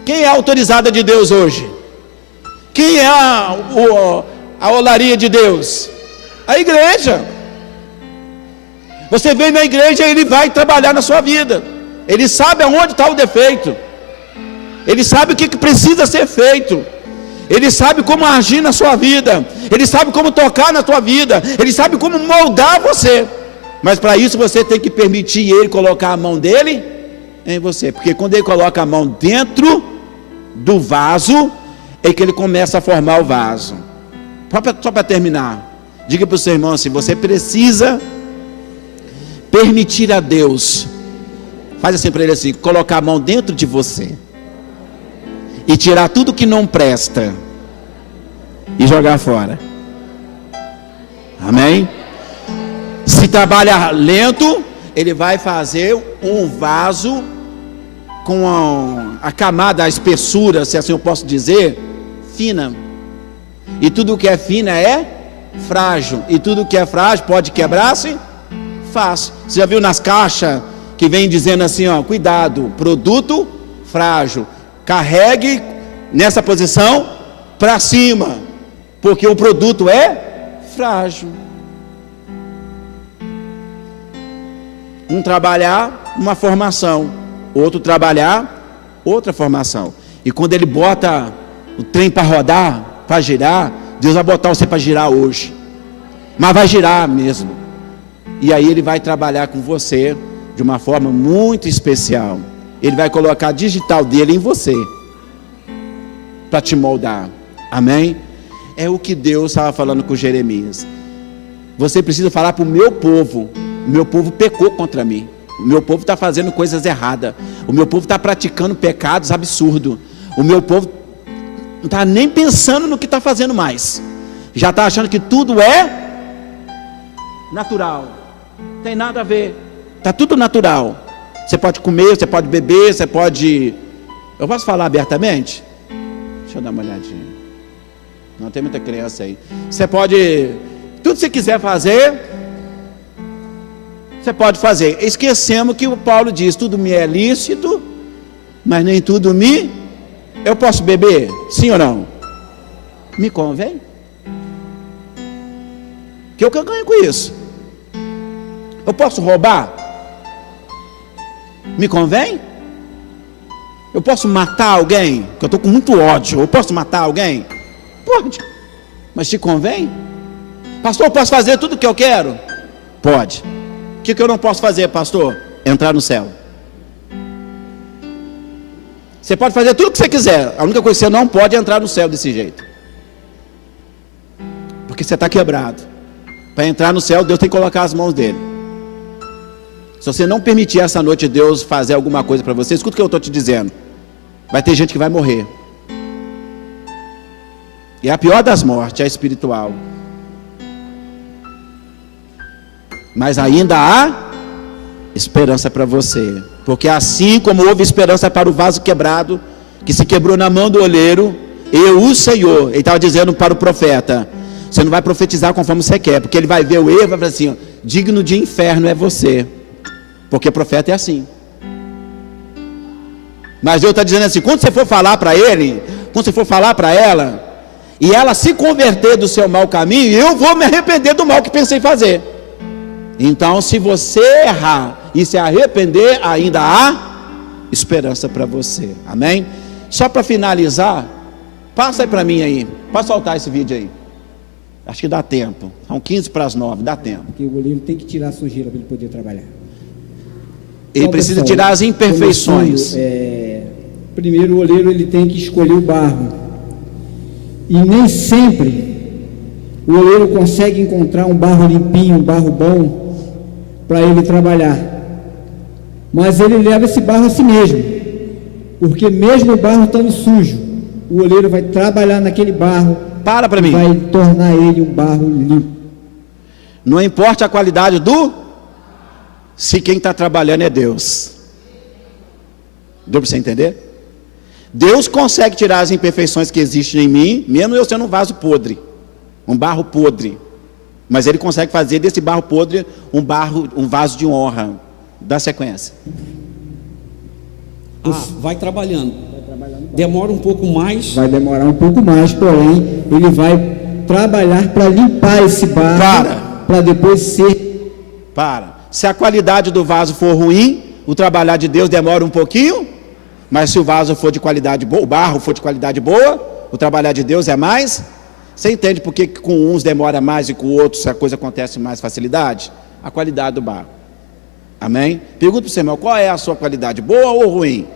Quem é a autorizada de Deus hoje? Quem é a olaria de Deus? A igreja. Você vem na igreja e Ele vai trabalhar na sua vida. Ele sabe aonde está o defeito. Ele sabe o que precisa ser feito. Ele sabe como agir na sua vida. Ele sabe como tocar na tua vida. Ele sabe como moldar você. Mas para isso você tem que permitir Ele colocar a mão dele em você. Porque quando Ele coloca a mão dentro do vaso, é que Ele começa a formar o vaso. Só para terminar, diga para o seu irmão assim: você precisa permitir a Deus, faz assim para ele assim, colocar a mão dentro de você e tirar tudo que não presta e jogar fora. Amém? Se trabalha lento, ele vai fazer um vaso com a camada, a espessura, se assim eu posso dizer, fina. E tudo que é fina é frágil. E tudo que é frágil pode quebrar-se fácil. Você já viu nas caixas que vem dizendo assim, ó, cuidado, produto frágil. Carregue nessa posição para cima, porque o produto é frágil. Um trabalhar uma formação, outro trabalhar outra formação. E quando ele bota o trem para rodar, para girar, Deus vai botar você para girar hoje. Mas vai girar mesmo. E aí ele vai trabalhar com você de uma forma muito especial. Ele vai colocar a digital dele em você, para te moldar. Amém? É o que Deus estava falando com Jeremias. Você precisa falar para o meu povo. O meu povo pecou contra mim. O meu povo está fazendo coisas erradas. O meu povo está praticando pecados absurdos. O meu povo não está nem pensando no que está fazendo mais. Já está achando que tudo é natural. Não tem nada a ver. Está tudo natural. Você pode comer, você pode beber, você pode... Eu posso falar abertamente? Deixa eu dar uma olhadinha. Não tem muita criança aí. Você pode... Tudo que você quiser fazer, você pode fazer. Esquecemos que o Paulo diz: tudo me é lícito, mas nem tudo me... Eu posso beber? Sim ou não? Me convém? Que é o que eu ganho com isso? Eu posso roubar? Me convém? Eu posso matar alguém? Que eu estou com muito ódio. Eu posso matar alguém? Pode. Mas te convém? Pastor, eu posso fazer tudo o que eu quero? Pode. O que eu não posso fazer, pastor? Entrar no céu. Você pode fazer tudo o que você quiser. A única coisa que você não pode é entrar no céu desse jeito. Porque você está quebrado. Para entrar no céu, Deus tem que colocar as mãos dele. Se você não permitir essa noite Deus fazer alguma coisa para você, escuta o que eu estou te dizendo. Vai ter gente que vai morrer. E a pior das mortes é a espiritual. Mas ainda há esperança para você. Porque assim como houve esperança para o vaso quebrado, que se quebrou na mão do oleiro, eu, o Senhor, ele estava dizendo para o profeta: você não vai profetizar conforme você quer, porque ele vai ver o erro e vai falar assim: ó, digno de inferno é você. Porque profeta é assim. Mas Deus está dizendo assim: quando você for falar para ele, quando você for falar para ela, e ela se converter do seu mau caminho, eu vou me arrepender do mal que pensei fazer. Então, se você errar e se arrepender, ainda há esperança para você. Amém? Só para finalizar, passa aí para mim aí. Pode soltar esse vídeo aí. Acho que dá tempo. São 15 para as 9, dá tempo. Porque o goleiro tem que tirar a sujeira para ele poder trabalhar. Ele precisa tirar as imperfeições. Primeiro o oleiro ele tem que escolher o barro. E nem sempre o oleiro consegue encontrar um barro limpinho, um barro bom para ele trabalhar. Mas ele leva esse barro a si mesmo. Porque mesmo o barro estando sujo, o oleiro vai trabalhar naquele barro. Para mim. Vai tornar ele um barro limpo. Não importa a qualidade se quem está trabalhando é Deus. Deu para você entender? Deus consegue tirar as imperfeições que existem em mim, mesmo eu sendo um vaso podre, um barro podre. Mas Ele consegue fazer desse barro podre um vaso de honra. Dá sequência. Vai trabalhando. Demora um pouco mais. Vai demorar um pouco mais, porém, ele vai trabalhar para limpar esse barro. Para depois ser. Se a qualidade do vaso for ruim, o trabalhar de Deus demora um pouquinho. Mas se o vaso for de qualidade boa, o barro for de qualidade boa, o trabalhar de Deus é mais. Você entende por que com uns demora mais e com outros a coisa acontece com mais facilidade? A qualidade do barro. Amém? Pergunta para o seu irmão: qual é a sua qualidade, boa ou ruim?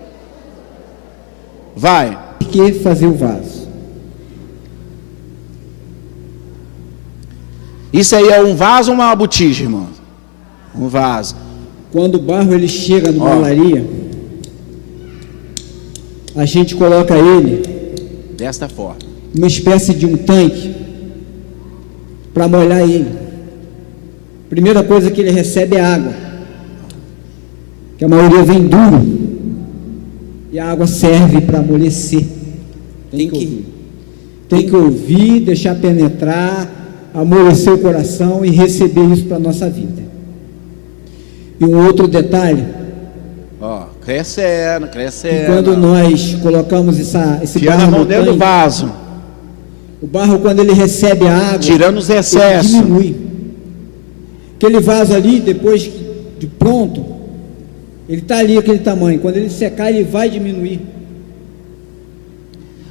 Vai. Por que fazer o vaso? Isso aí é um vaso ou uma botija, irmão? Um vaso. Quando o barro ele chega numa olaria, a gente coloca ele desta forma, uma espécie de um tanque para molhar ele. Primeira coisa que ele recebe é água, que a maioria vem duro, e a água serve para amolecer. Tem que ouvir, deixar penetrar, amolecer o coração e receber isso para a nossa vida. E um outro detalhe, crescendo. Quando nós colocamos esse barro na mão dentro do vaso, o barro, quando ele recebe a água, tirando os excessos, ele diminui. Aquele vaso ali, depois de pronto, ele está ali aquele tamanho. Quando ele secar, ele vai diminuir.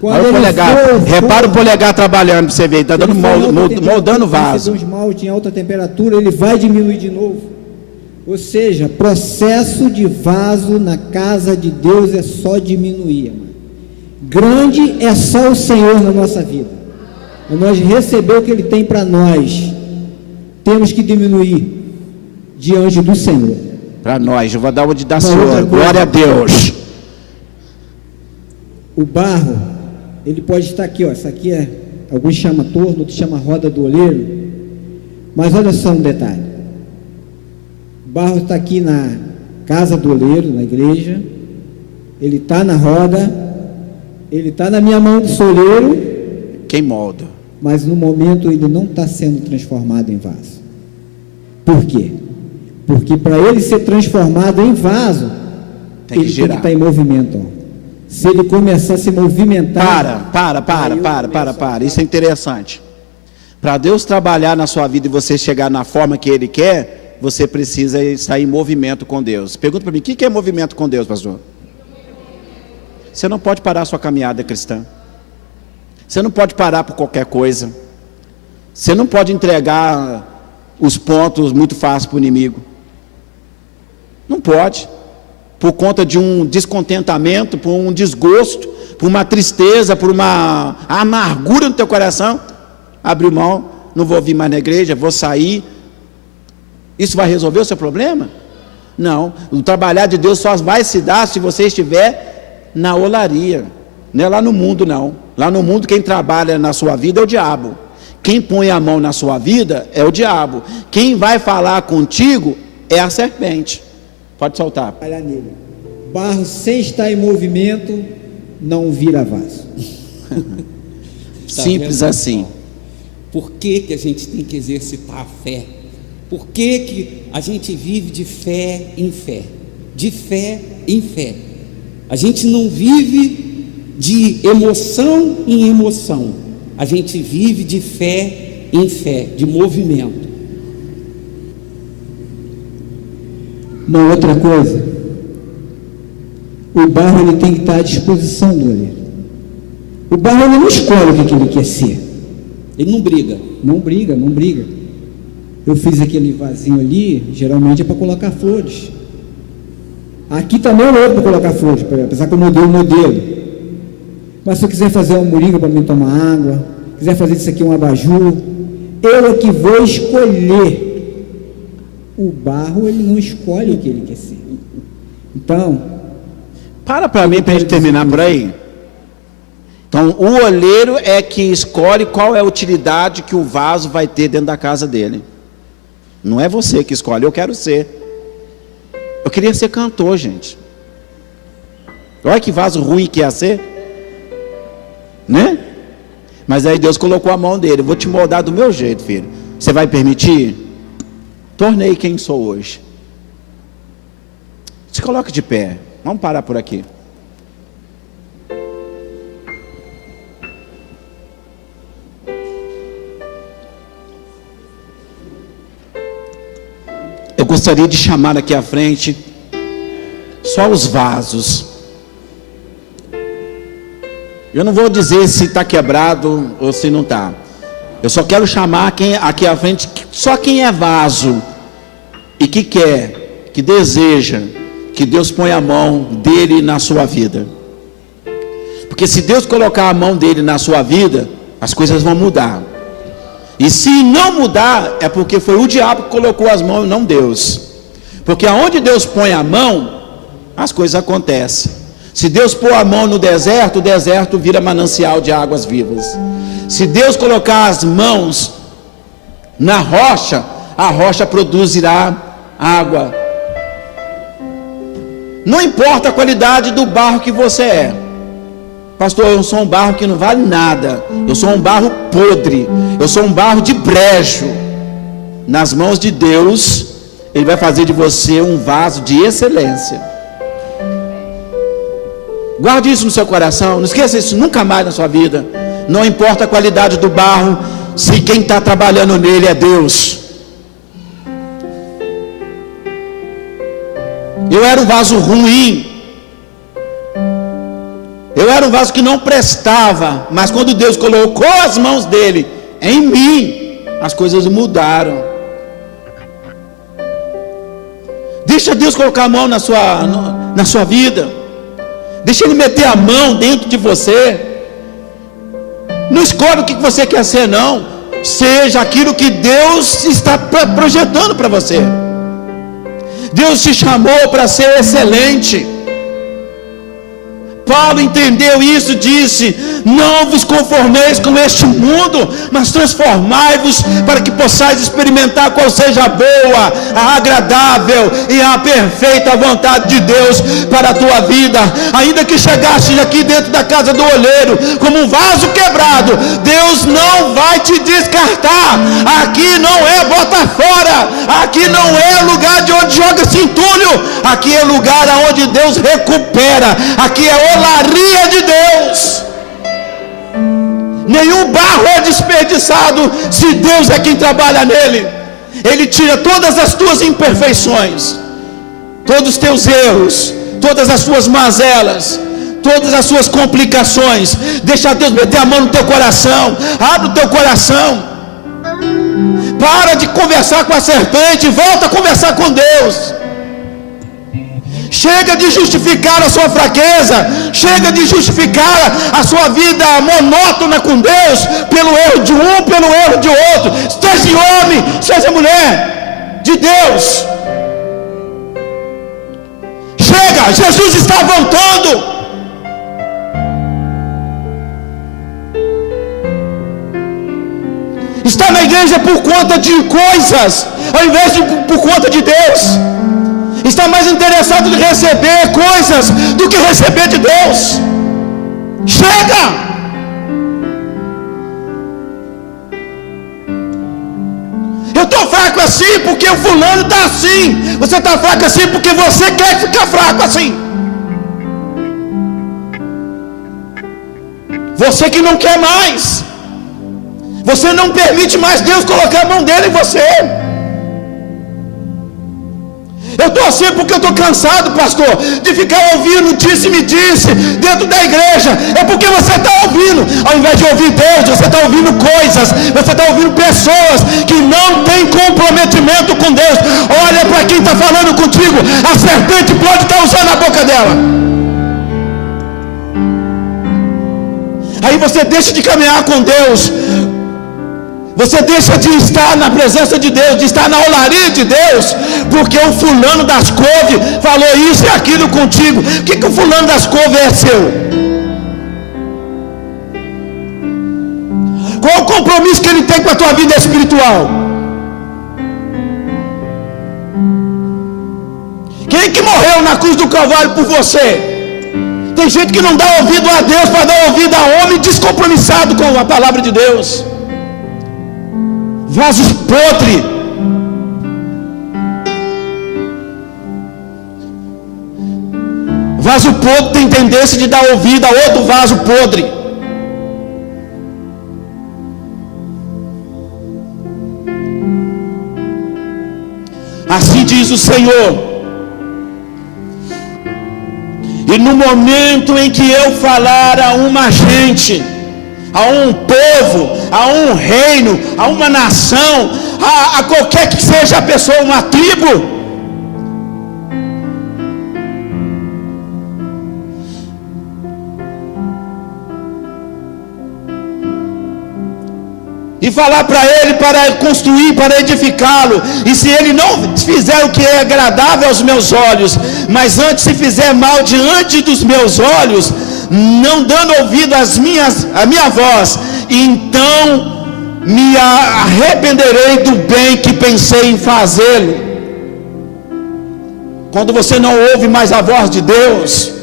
Olha o polegar, repara o polegar trabalhando para você ver, está dando moldando o vaso. Se esmalte em alta temperatura, ele vai diminuir de novo. Ou seja, processo de vaso na casa de Deus é só diminuir. Mano. Grande é só o Senhor na nossa vida. Nós receber o que Ele tem para nós, temos que diminuir diante do Senhor. Para nós, eu vou dar onde dá Senhor. Glória a Deus. O barro, ele pode estar aqui, ó. Isso aqui é, alguns chamam torno, outros chamam roda do oleiro. Mas olha só um detalhe. O barro está aqui na casa do oleiro, na igreja. Ele está na roda. Ele está na minha mão do soleiro. Quem molda? Mas no momento ele não está sendo transformado em vaso. Por quê? Porque para ele ser transformado em vaso, tem que girar. Tem que estar em movimento. Ó. Se ele começar a se movimentar... Para. Isso é interessante. Para Deus trabalhar na sua vida e você chegar na forma que Ele quer, você precisa estar em movimento com Deus. Pergunta para mim, o que é movimento com Deus, pastor? Você não pode parar a sua caminhada cristã. Você não pode parar por qualquer coisa. Você não pode entregar os pontos muito fácil para o inimigo. Não pode. Por conta de um descontentamento, por um desgosto, por uma tristeza, por uma amargura no teu coração, abre mão, não vou vir mais na igreja, vou sair. Isso vai resolver o seu problema? Não. O trabalhar de Deus só vai se dar se você estiver na olaria. Não é lá no mundo, não. Lá no mundo quem trabalha na sua vida é o diabo. Quem põe a mão na sua vida é o diabo. Quem vai falar contigo é a serpente. Pode soltar. Olha nele. Barro sem estar em movimento não vira vaso. Simples assim. Por que a gente tem que exercitar a fé? Por que a gente vive de fé em fé? De fé em fé. A gente não vive de emoção em emoção. A gente vive de fé em fé, de movimento. Uma outra coisa, o barro ele tem que estar à disposição do oleiro. O barro ele não escolhe o que ele quer ser. Ele não briga. Não briga. Eu fiz aquele vasinho ali, geralmente é para colocar flores. Aqui também é outro para colocar flores, apesar que eu mudei o modelo. Mas se eu quiser fazer uma moringa para mim tomar água, quiser fazer isso aqui um abajur, eu é que vou escolher. O barro, ele não escolhe o que ele quer ser. Então... Para mim, para a gente terminar por aí. Então, o olheiro é que escolhe qual é a utilidade que o vaso vai ter dentro da casa dele. Não é você que escolhe, eu quero ser. Eu queria ser cantor, gente. Olha que vaso ruim que ia ser. Né? Mas aí Deus colocou a mão dele. Eu vou te moldar do meu jeito, filho. Você vai permitir? Tornei quem sou hoje. Se coloque de pé. Vamos parar por aqui. Eu gostaria de chamar aqui à frente só os vasos. Eu não vou dizer se está quebrado ou se não está. Eu só quero chamar aqui à frente só quem é vaso e que quer, que deseja que Deus ponha a mão dele na sua vida. Porque se Deus colocar a mão dele na sua vida, as coisas vão mudar. E se não mudar, é porque foi o diabo que colocou as mãos, não Deus. Porque aonde Deus põe a mão, as coisas acontecem. Se Deus pôr a mão no deserto, o deserto vira manancial de águas vivas. Se Deus colocar as mãos na rocha, a rocha produzirá água. Não importa a qualidade do barro que você é. Pastor, eu sou um barro que não vale nada. Eu sou um barro podre. Eu sou um barro de brejo. Nas mãos de Deus, Ele vai fazer de você um vaso de excelência. Guarde isso no seu coração. Não esqueça isso nunca mais na sua vida. Não importa a qualidade do barro, se quem está trabalhando nele é Deus. Eu era um vaso ruim. Eu era um vaso que não prestava. Mas quando Deus colocou as mãos dele em mim, as coisas mudaram. Deixa Deus colocar a mão na sua vida. Deixa Ele meter a mão dentro de você. Não escolhe o que você quer ser, não. Seja aquilo que Deus está projetando para você. Deus te chamou para ser excelente. Paulo entendeu isso, disse: não vos conformeis com este mundo, mas transformai-vos para que possais experimentar qual seja a boa, a agradável e a perfeita vontade de Deus para a tua vida. Ainda que chegaste aqui dentro da casa do olheiro como um vaso quebrado, Deus não vai te descartar. Aqui não é bota fora, aqui não é lugar de onde joga-se entulho, aqui é lugar onde Deus recupera, aqui é olaria de Deus. Nenhum barro é desperdiçado se Deus é quem trabalha nele. Ele tira todas as tuas imperfeições, todos os teus erros, todas as suas mazelas, todas as suas complicações. Deixa Deus meter a mão no teu coração. Abre o teu coração. Para de conversar com a serpente, volta a conversar com Deus. Chega de justificar a sua fraqueza, chega de justificar a sua vida monótona com Deus, pelo erro de um, pelo erro de outro. Seja homem, seja mulher de Deus. Chega, Jesus está voltando. Está na igreja por conta de coisas, ao invés de por conta de Deus. Está mais interessado em receber coisas do que receber de Deus. Chega! Eu estou fraco assim porque o fulano está assim. Você está fraco assim porque você quer ficar fraco assim. Você que não quer mais. Você não permite mais Deus colocar a mão dele em você. Eu estou assim porque eu estou cansado, pastor, de ficar ouvindo disse-me disse dentro da igreja. É porque você está ouvindo, ao invés de ouvir Deus, você está ouvindo coisas, você está ouvindo pessoas que não têm comprometimento com Deus. Olha para quem está falando contigo, a serpente pode estar usando a boca dela. Aí você deixa de caminhar com Deus. Você deixa de estar na presença de Deus, de estar na olaria de Deus, porque o fulano das couves falou isso e aquilo contigo. O que o fulano das couves é seu? Qual o compromisso que ele tem com a tua vida espiritual? Quem que morreu na cruz do Calvário por você? Tem gente que não dá ouvido a Deus para dar ouvido a homem descompromissado com a palavra de Deus. Vasos podres. Vaso podre tem tendência de dar ouvido a outro vaso podre. Assim diz o Senhor. E no momento em que eu falar a uma gente, a um povo, a um reino, a uma nação, a qualquer que seja a pessoa, uma tribo, e falar para ele para construir, para edificá-lo, e se ele não fizer o que é agradável aos meus olhos, mas antes se fizer mal diante dos meus olhos, não dando ouvido à minha voz, então me arrependerei do bem que pensei em fazê-lo. Quando você não ouve mais a voz de Deus,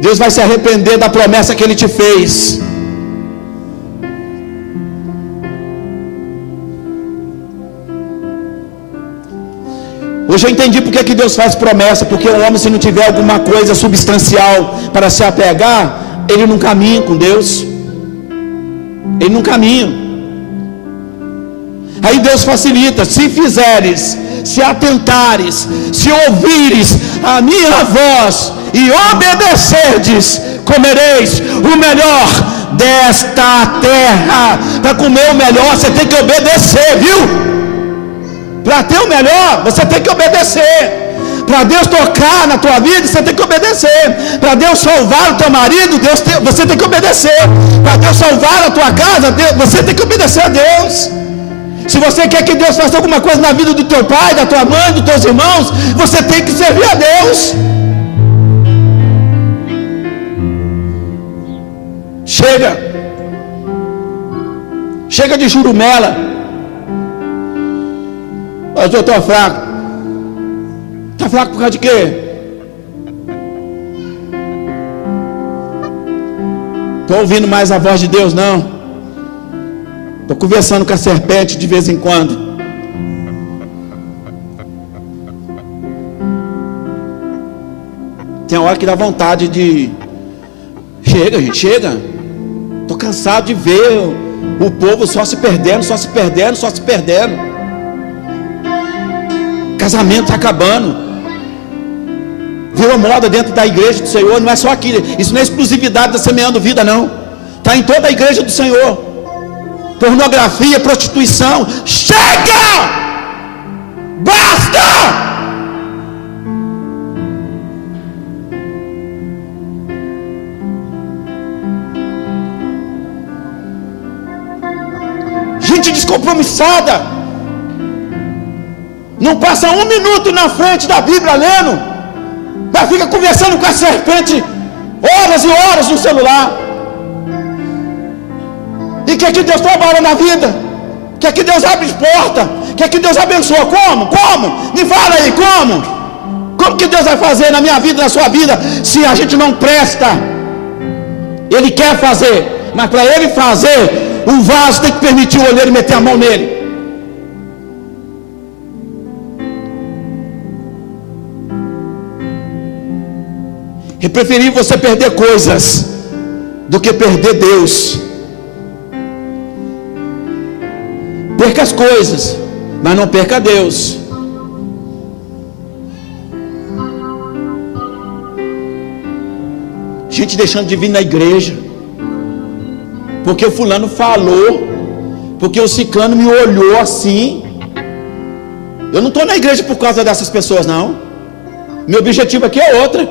Deus vai se arrepender da promessa que Ele te fez. Hoje eu entendi porque que Deus faz promessa. Porque o homem, se não tiver alguma coisa substancial para se apegar, ele não caminha com Deus. Ele não caminha. Aí Deus facilita. Se fizeres, se atentares, se ouvires a minha voz e obedecerdes, comereis o melhor desta terra. Para comer o melhor, você tem que obedecer, viu? Para ter o melhor, você tem que obedecer. Para Deus tocar na tua vida, você tem que obedecer. Para Deus salvar o teu marido, você tem que obedecer. Para Deus salvar a tua casa, você tem que obedecer a Deus. Se você quer que Deus faça alguma coisa na vida do teu pai, da tua mãe, dos teus irmãos, você tem que servir a Deus. Chega de churumela. Mas eu estou fraco. Está fraco por causa de quê? Estou ouvindo mais a voz de Deus, não. Estou conversando com a serpente de vez em quando. Tem hora que dá vontade de... Chega, gente, chega. Estou cansado de ver o povo só se perdendo. Casamento está acabando. Virou moda dentro da igreja do Senhor. Não é só aqui. Isso não é exclusividade da Semeando Vida, não. Está em toda a igreja do Senhor. Pornografia, prostituição. Chega! Basta! Gente descompromissada. Não passa um minuto na frente da Bíblia lendo. Mas fica conversando com a serpente horas e horas no celular. E quer que Deus trabalhe na vida? Quer que Deus abre porta? Quer que Deus abençoe? Como? Me fala aí, como? Como que Deus vai fazer na minha vida, na sua vida, se a gente não presta? Ele quer fazer, mas para Ele fazer, o vaso tem que permitir o olheiro meter a mão nele. É preferível você perder coisas do que perder Deus. Perca as coisas, mas não perca Deus. Gente deixando de vir na igreja porque o fulano falou, porque o ciclano me olhou assim. Eu não estou na igreja por causa dessas pessoas, não. Meu objetivo aqui é outro.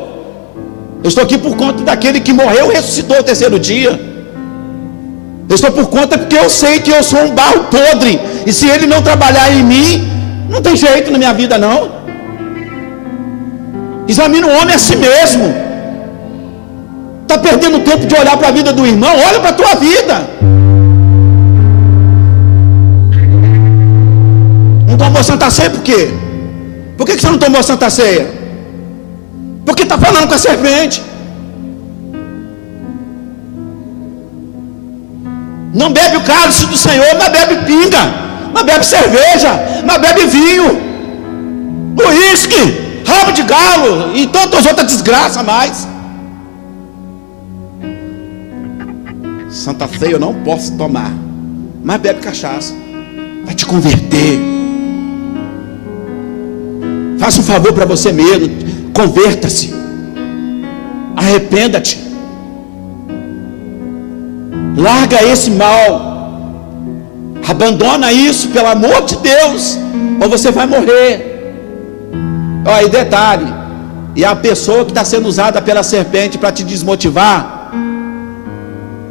Eu estou aqui por conta daquele que morreu e ressuscitou ao terceiro dia. Eu estou por conta porque eu sei que eu sou um barro podre. E se Ele não trabalhar em mim, não tem jeito na minha vida, não. Examina o homem a si mesmo. Está perdendo tempo de olhar para a vida do irmão? Olha para a tua vida. Não tomou Santa Ceia por quê? Por que você não tomou Santa Ceia? Porque está falando com a serpente. Não bebe o cálice do Senhor, mas bebe pinga, mas bebe cerveja, mas bebe vinho, uísque, rabo de galo e tantas outras desgraças mais. Santa Ceia eu não posso tomar, mas bebe cachaça. Vai te converter. Faça um favor para você mesmo. Converta-se, arrependa-te, larga esse mal, abandona isso, pelo amor de Deus, ou você vai morrer. Olha, e detalhe, e a pessoa que está sendo usada pela serpente para te desmotivar,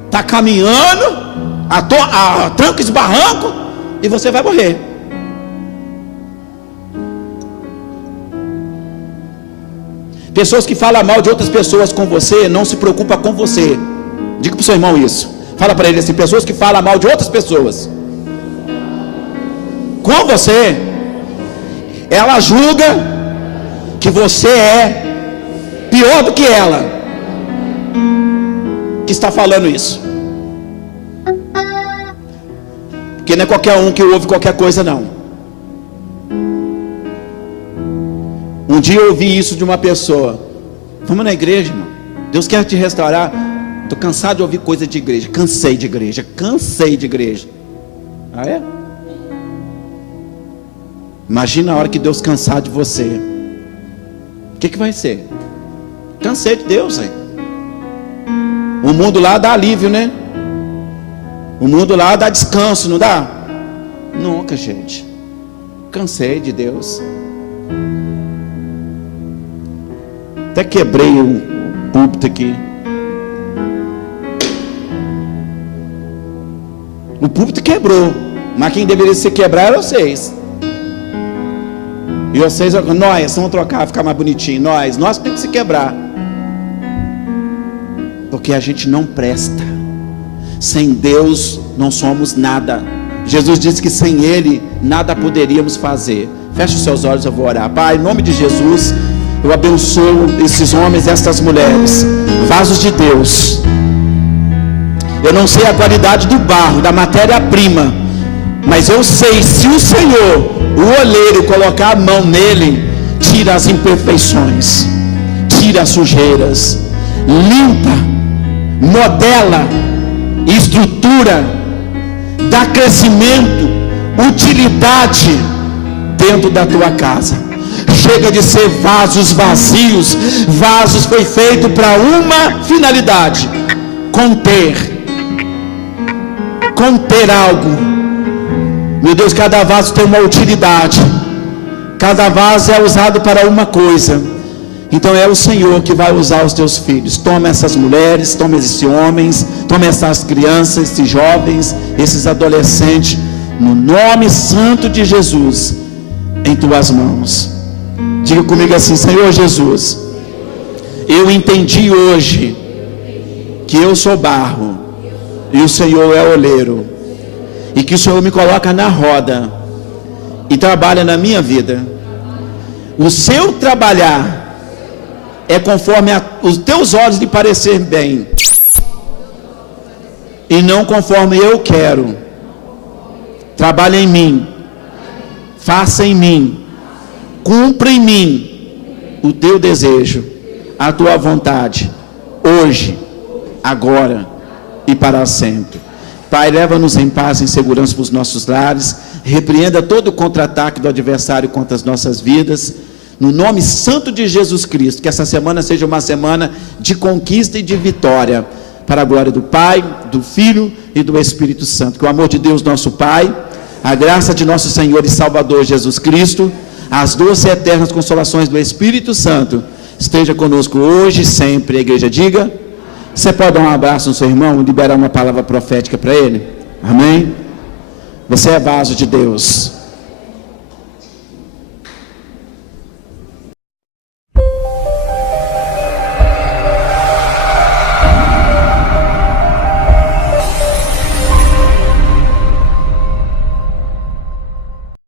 está caminhando a tranco e barranco, e você vai morrer. Pessoas que falam mal de outras pessoas com você, não se preocupa com você. Diga para o seu irmão isso. Fala para ele assim: pessoas que falam mal de outras pessoas com você, ela julga que você é pior do que ela que está falando isso. Porque não é qualquer um que ouve qualquer coisa, não. Um dia eu ouvi isso de uma pessoa: vamos na igreja, irmão, Deus quer te restaurar. Estou cansado de ouvir coisa de igreja. Cansei de igreja. Ah, é? Imagina a hora que Deus cansar de você. que vai ser? Cansei de Deus, hein? O mundo lá dá alívio, né? O mundo lá dá descanso, não dá? Nunca, gente. Cansei de Deus. Até quebrei o púlpito aqui. O púlpito quebrou, mas quem deveria se quebrar eram vocês. E vocês, nós vamos trocar, ficar mais bonitinho. Nós temos que se quebrar, porque a gente não presta. Sem Deus não somos nada. Jesus disse que sem Ele nada poderíamos fazer. Feche os seus olhos, eu vou orar. Pai, em nome de Jesus, eu abençoo esses homens e estas mulheres, vasos de Deus. Eu não sei a qualidade do barro, da matéria-prima, mas eu sei, se o Senhor, o oleiro, colocar a mão nele, tira as imperfeições, tira as sujeiras, limpa, modela, estrutura, dá crescimento, utilidade dentro da tua casa. Chega de ser vasos vazios. Vasos foi feito para uma finalidade: conter algo. Meu Deus, cada vaso tem uma utilidade, cada vaso é usado para uma coisa. Então é o Senhor que vai usar os teus filhos. Toma essas mulheres, toma esses homens, toma essas crianças, esses jovens, esses adolescentes, no nome santo de Jesus, em tuas mãos. Diga comigo assim: Senhor Jesus, eu entendi hoje que eu sou barro e o Senhor é oleiro, e que o Senhor me coloca na roda e trabalha na minha vida. O seu trabalhar é conforme os teus olhos lhe parecer bem, e não conforme eu quero. Trabalha em mim, faça em mim, cumpra em mim o teu desejo, a tua vontade, hoje, agora e para sempre. Pai, leva-nos em paz e em segurança para os nossos lares. Repreenda todo o contra-ataque do adversário contra as nossas vidas, no nome santo de Jesus Cristo. Que essa semana seja uma semana de conquista e de vitória, para a glória do Pai, do Filho e do Espírito Santo. Que o amor de Deus nosso Pai, a graça de nosso Senhor e Salvador Jesus Cristo, as doces e eternas consolações do Espírito Santo esteja conosco hoje e sempre. A igreja diga. Você pode dar um abraço no seu irmão e liberar uma palavra profética para ele? Amém? Você é vaso de Deus.